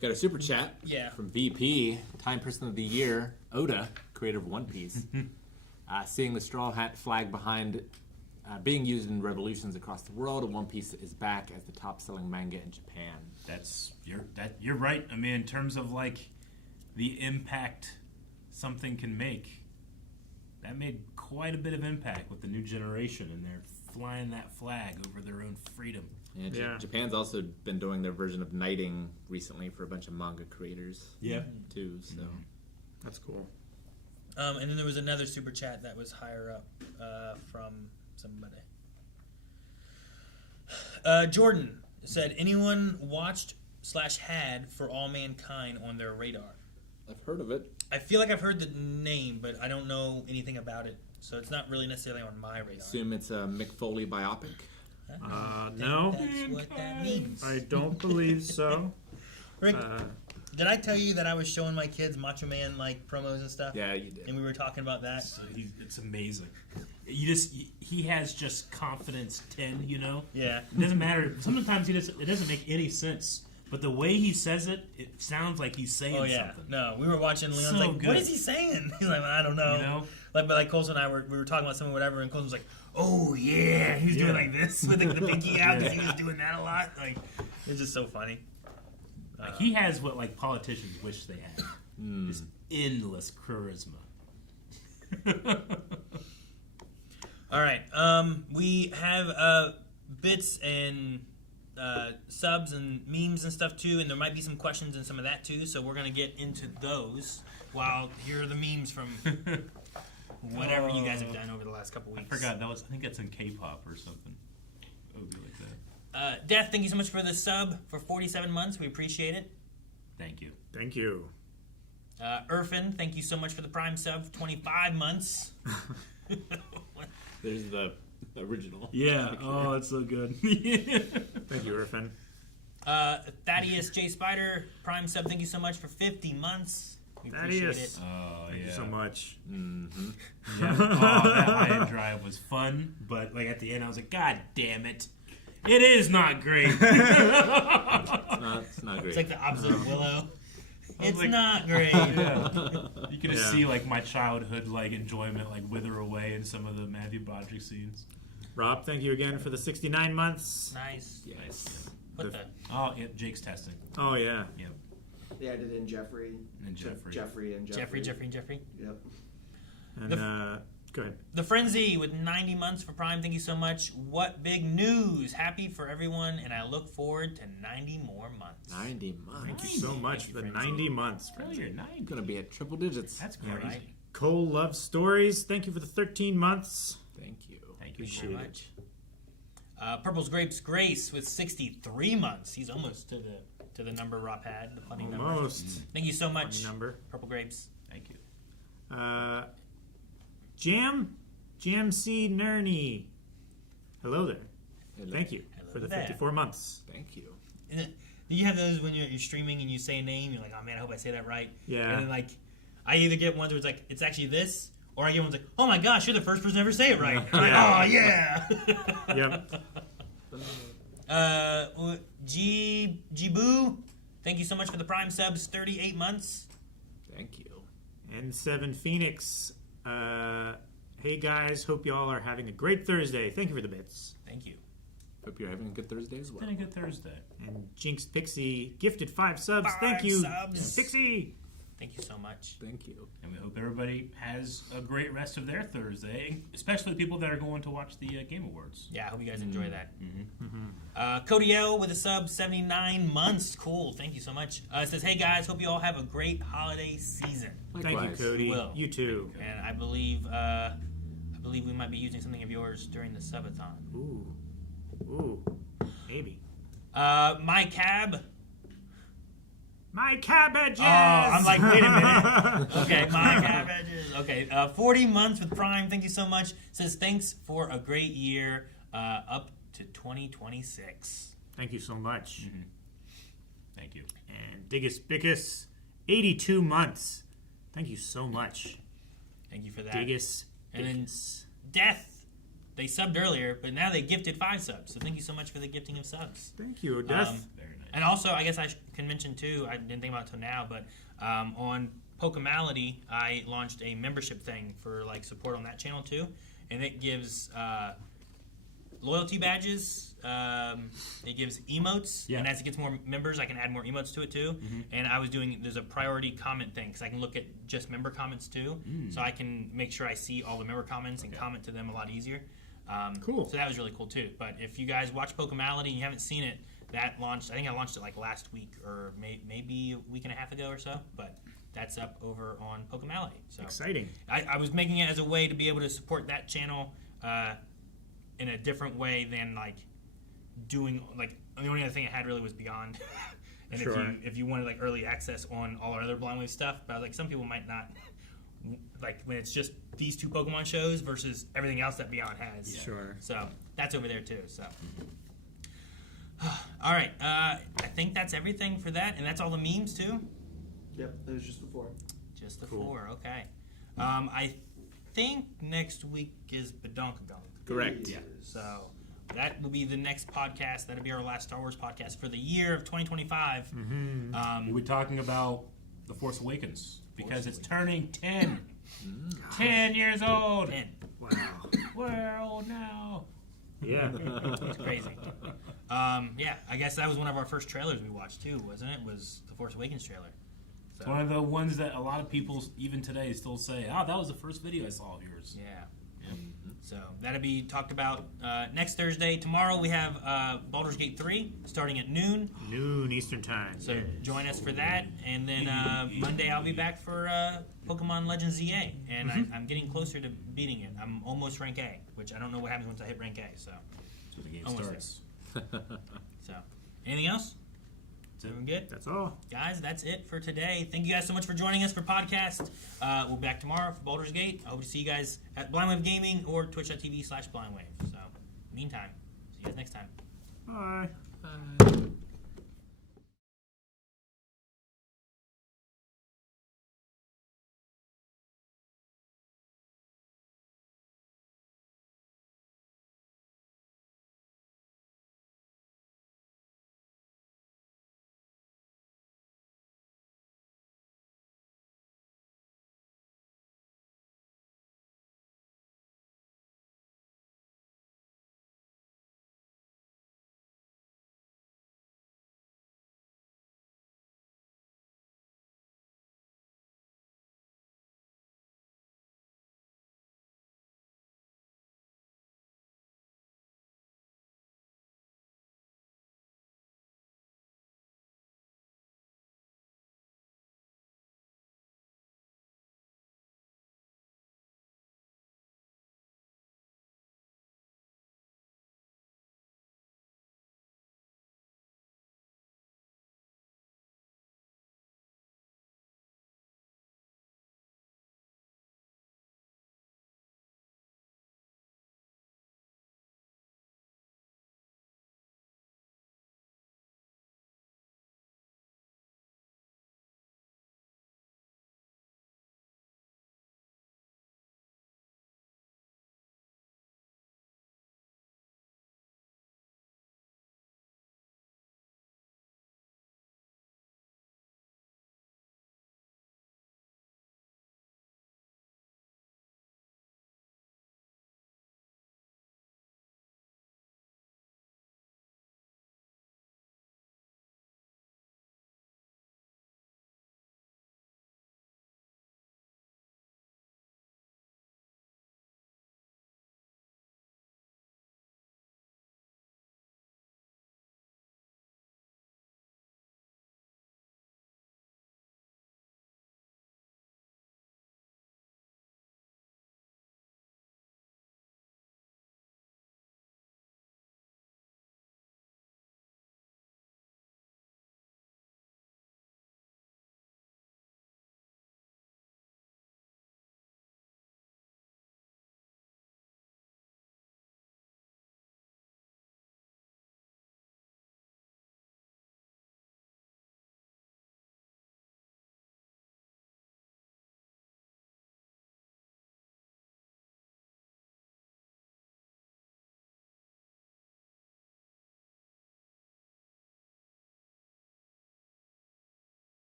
got a super chat Yeah. from VP, Time Person of the Year, Oda, creator of One Piece. Seeing the straw hat flag behind being used in revolutions across the world, One Piece is back as the top-selling manga in Japan. You're right. I mean, in terms of like the impact something can make, that made quite a bit of impact with the new generation, and they're flying that flag over their own freedom. Yeah, Japan's also been doing their version of knighting recently for a bunch of manga creators. Yeah, too. So That's cool. And then there was another super chat that was higher up from somebody. Jordan said, anyone watched/had For All Mankind on their radar? I've heard of it. I feel like I've heard the name, but I don't know anything about it. So it's not really necessarily on my radar. Assume it's a Mick Foley biopic. No. That's what that means. I don't believe so. Rick, did I tell you that I was showing my kids Macho Man like promos and stuff? Yeah, you did. And we were talking about that. It's amazing. He has just confidence 10. You know. Yeah. It doesn't matter. Sometimes it doesn't make any sense. But the way he says it, it sounds like he's saying something. No, we were watching. Leon's So like, good. "What is he saying?" He's like, "I don't know." You know? But Coulson and I we were talking about something, whatever, and Coulson was like, "Oh yeah," he's doing like this with the pinky out because he was doing that a lot. Like, it's just so funny. Like, he has what like politicians wish they had. Just endless charisma. All right, we have bits and subs and memes and stuff too, and there might be some questions and some of that too. So we're gonna get into those. While here are the memes from whatever you guys have done over the last couple weeks. I forgot I think that's in K-pop or something. It would be like that. Death, thank you so much for the sub for 47 months. We appreciate it. Thank you. Thank you. Irfan, thank you so much for the Prime sub for 25 months. There's the original. Yeah. Oh, it's so good. Thank you, Irfan. Thaddeus J. Spider, Prime sub, thank you so much for 50 months. We appreciate Thaddeus. it. Oh, Thank yeah. you so much. Mm-hmm. Yeah. Oh, that high-end drive was fun, but like at the end, I was like, God damn it. It is not great. It's not great. It's like the opposite of Willow. It's like- not great. Yeah. You can just Yeah. see like my childhood like enjoyment like wither away in some of the Matthew Broderick scenes. Rob, thank you again for the 69 months. Nice. Yes. What the? Oh, yeah, Jake's testing. Oh, yeah. Yep. Yeah, I did in Jeffrey. And Jeffrey. Jeffrey and Jeffrey. Jeffrey. Yep. And, go ahead. The Frenzy with 90 months for Prime. Thank you so much. What big news. Happy for everyone, and I look forward to 90 more months. 90 months. Thank you so much for the Frenzy. 90 months, Oh, Frenzy. you're nice. Gonna be at triple digits. That's All crazy. right. Cole Love Stories, thank you for the 13 months. Thank you. Thank you. Appreciate very it. much. Purple's Grapes Grace with 63 months. He's almost to the number Rob had, the funny number. Almost. Thank you so much, Funny number. Purple Grapes. Thank you. Jam C. Nerney. Hello there. Hello. Thank you Hello for the there. 54 months. Thank you. Do you have those when you're streaming and you say a name? You're like, oh man, I hope I say that right. Yeah. And then like, I either get ones where it's like, it's actually this, or I get ones like, oh my gosh, you're the first person to ever say it right. I'm like, oh yeah. Yep. Jibu, thank you so much for the Prime subs, 38 months. Thank you. N7 Phoenix. Hey guys, hope y'all are having a great Thursday. Thank you for the bits. Thank you. Hope you're having a good Thursday as well. Been a good Thursday. And Jinx Pixie gifted 5 subs. Thank 5 you, subs. Pixie. Thank you so much. Thank you. And we hope everybody has a great rest of their Thursday, especially the people that are going to watch the Game Awards. Yeah, I hope you guys enjoy that. Mm-hmm. Cody L with a sub, 79 months. Cool. Thank you so much. It says, hey guys, hope you all have a great holiday season. Thank you, Likewise. Cody. Will. You too. And I believe we might be using something of yours during the subathon. Ooh, maybe. My cab. My cabbages. Oh, I'm like, wait a minute. Okay, my cabbages. Okay, 40 months with Prime. Thank you so much. Says thanks for a great year up to 2026. Thank you so much. Mm-hmm. Thank you. And Diggus Bickus, 82 months. Thank you so much. Thank you for that. Diggus And then Bickus. Death. They subbed earlier, but now they gifted 5 subs. So thank you so much for the gifting of subs. Thank you, Death. Very nice. And also, I guess I can mention too, I didn't think about it until now, but on Pokemality, I launched a membership thing for like support on that channel too, and it gives loyalty badges. It gives emotes, Yeah. and as it gets more members, I can add more emotes to it too. And I was doing there's a priority comment thing because I can look at just member comments too, so I can make sure I see all the member comments and comment to them a lot easier. Cool. So that was really cool too. But if you guys watch Pokemality and you haven't seen it, that launched. I think I launched it like last week or maybe a week and a half ago or so. But that's up over on Pokemality. So Exciting. I was making it as a way to be able to support that channel in a different way than like doing like the only other thing I had really was Beyond. And Sure. if you wanted like early access on all our other Blind Wave stuff, but I was like some people might not like when it's just these two Pokemon shows versus everything else that Beyond has. Sure. So that's over there too. So all right, I think that's everything for that, and that's all the memes too. Yep, that was just the 4. Just the Cool. 4. Okay. I think next week is Badonkagong. Correct. Yeah. So that will be the next podcast. That'll be our last Star Wars podcast for the year of 2025. We'll be talking about The Force Awakens because it's turning 10. 10 years old. 10. Wow. We're old now. Yeah. It's crazy. Yeah, I guess that was one of our first trailers we watched too, wasn't it? Was the Force Awakens trailer. It's one of the ones that a lot of people even today still say, "Oh, that was the first video I saw of yours." Yeah. So that'll be talked about next Thursday. Tomorrow we have Baldur's Gate 3 starting at noon. Noon Eastern Time. So join us for that. And then Monday I'll be back for Pokemon Legends ZA. And I'm getting closer to beating it. I'm almost rank A, which I don't know what happens once I hit rank A. So, So the game Almost starts. so anything else? That's it. Doing good? That's all. Guys, that's it for today. Thank you guys so much for joining us for podcast. We'll be back tomorrow for Baldur's Gate. I hope to see you guys at Blindwave Gaming or twitch.tv/blindwave. So, meantime, see you guys next time. Bye. Bye.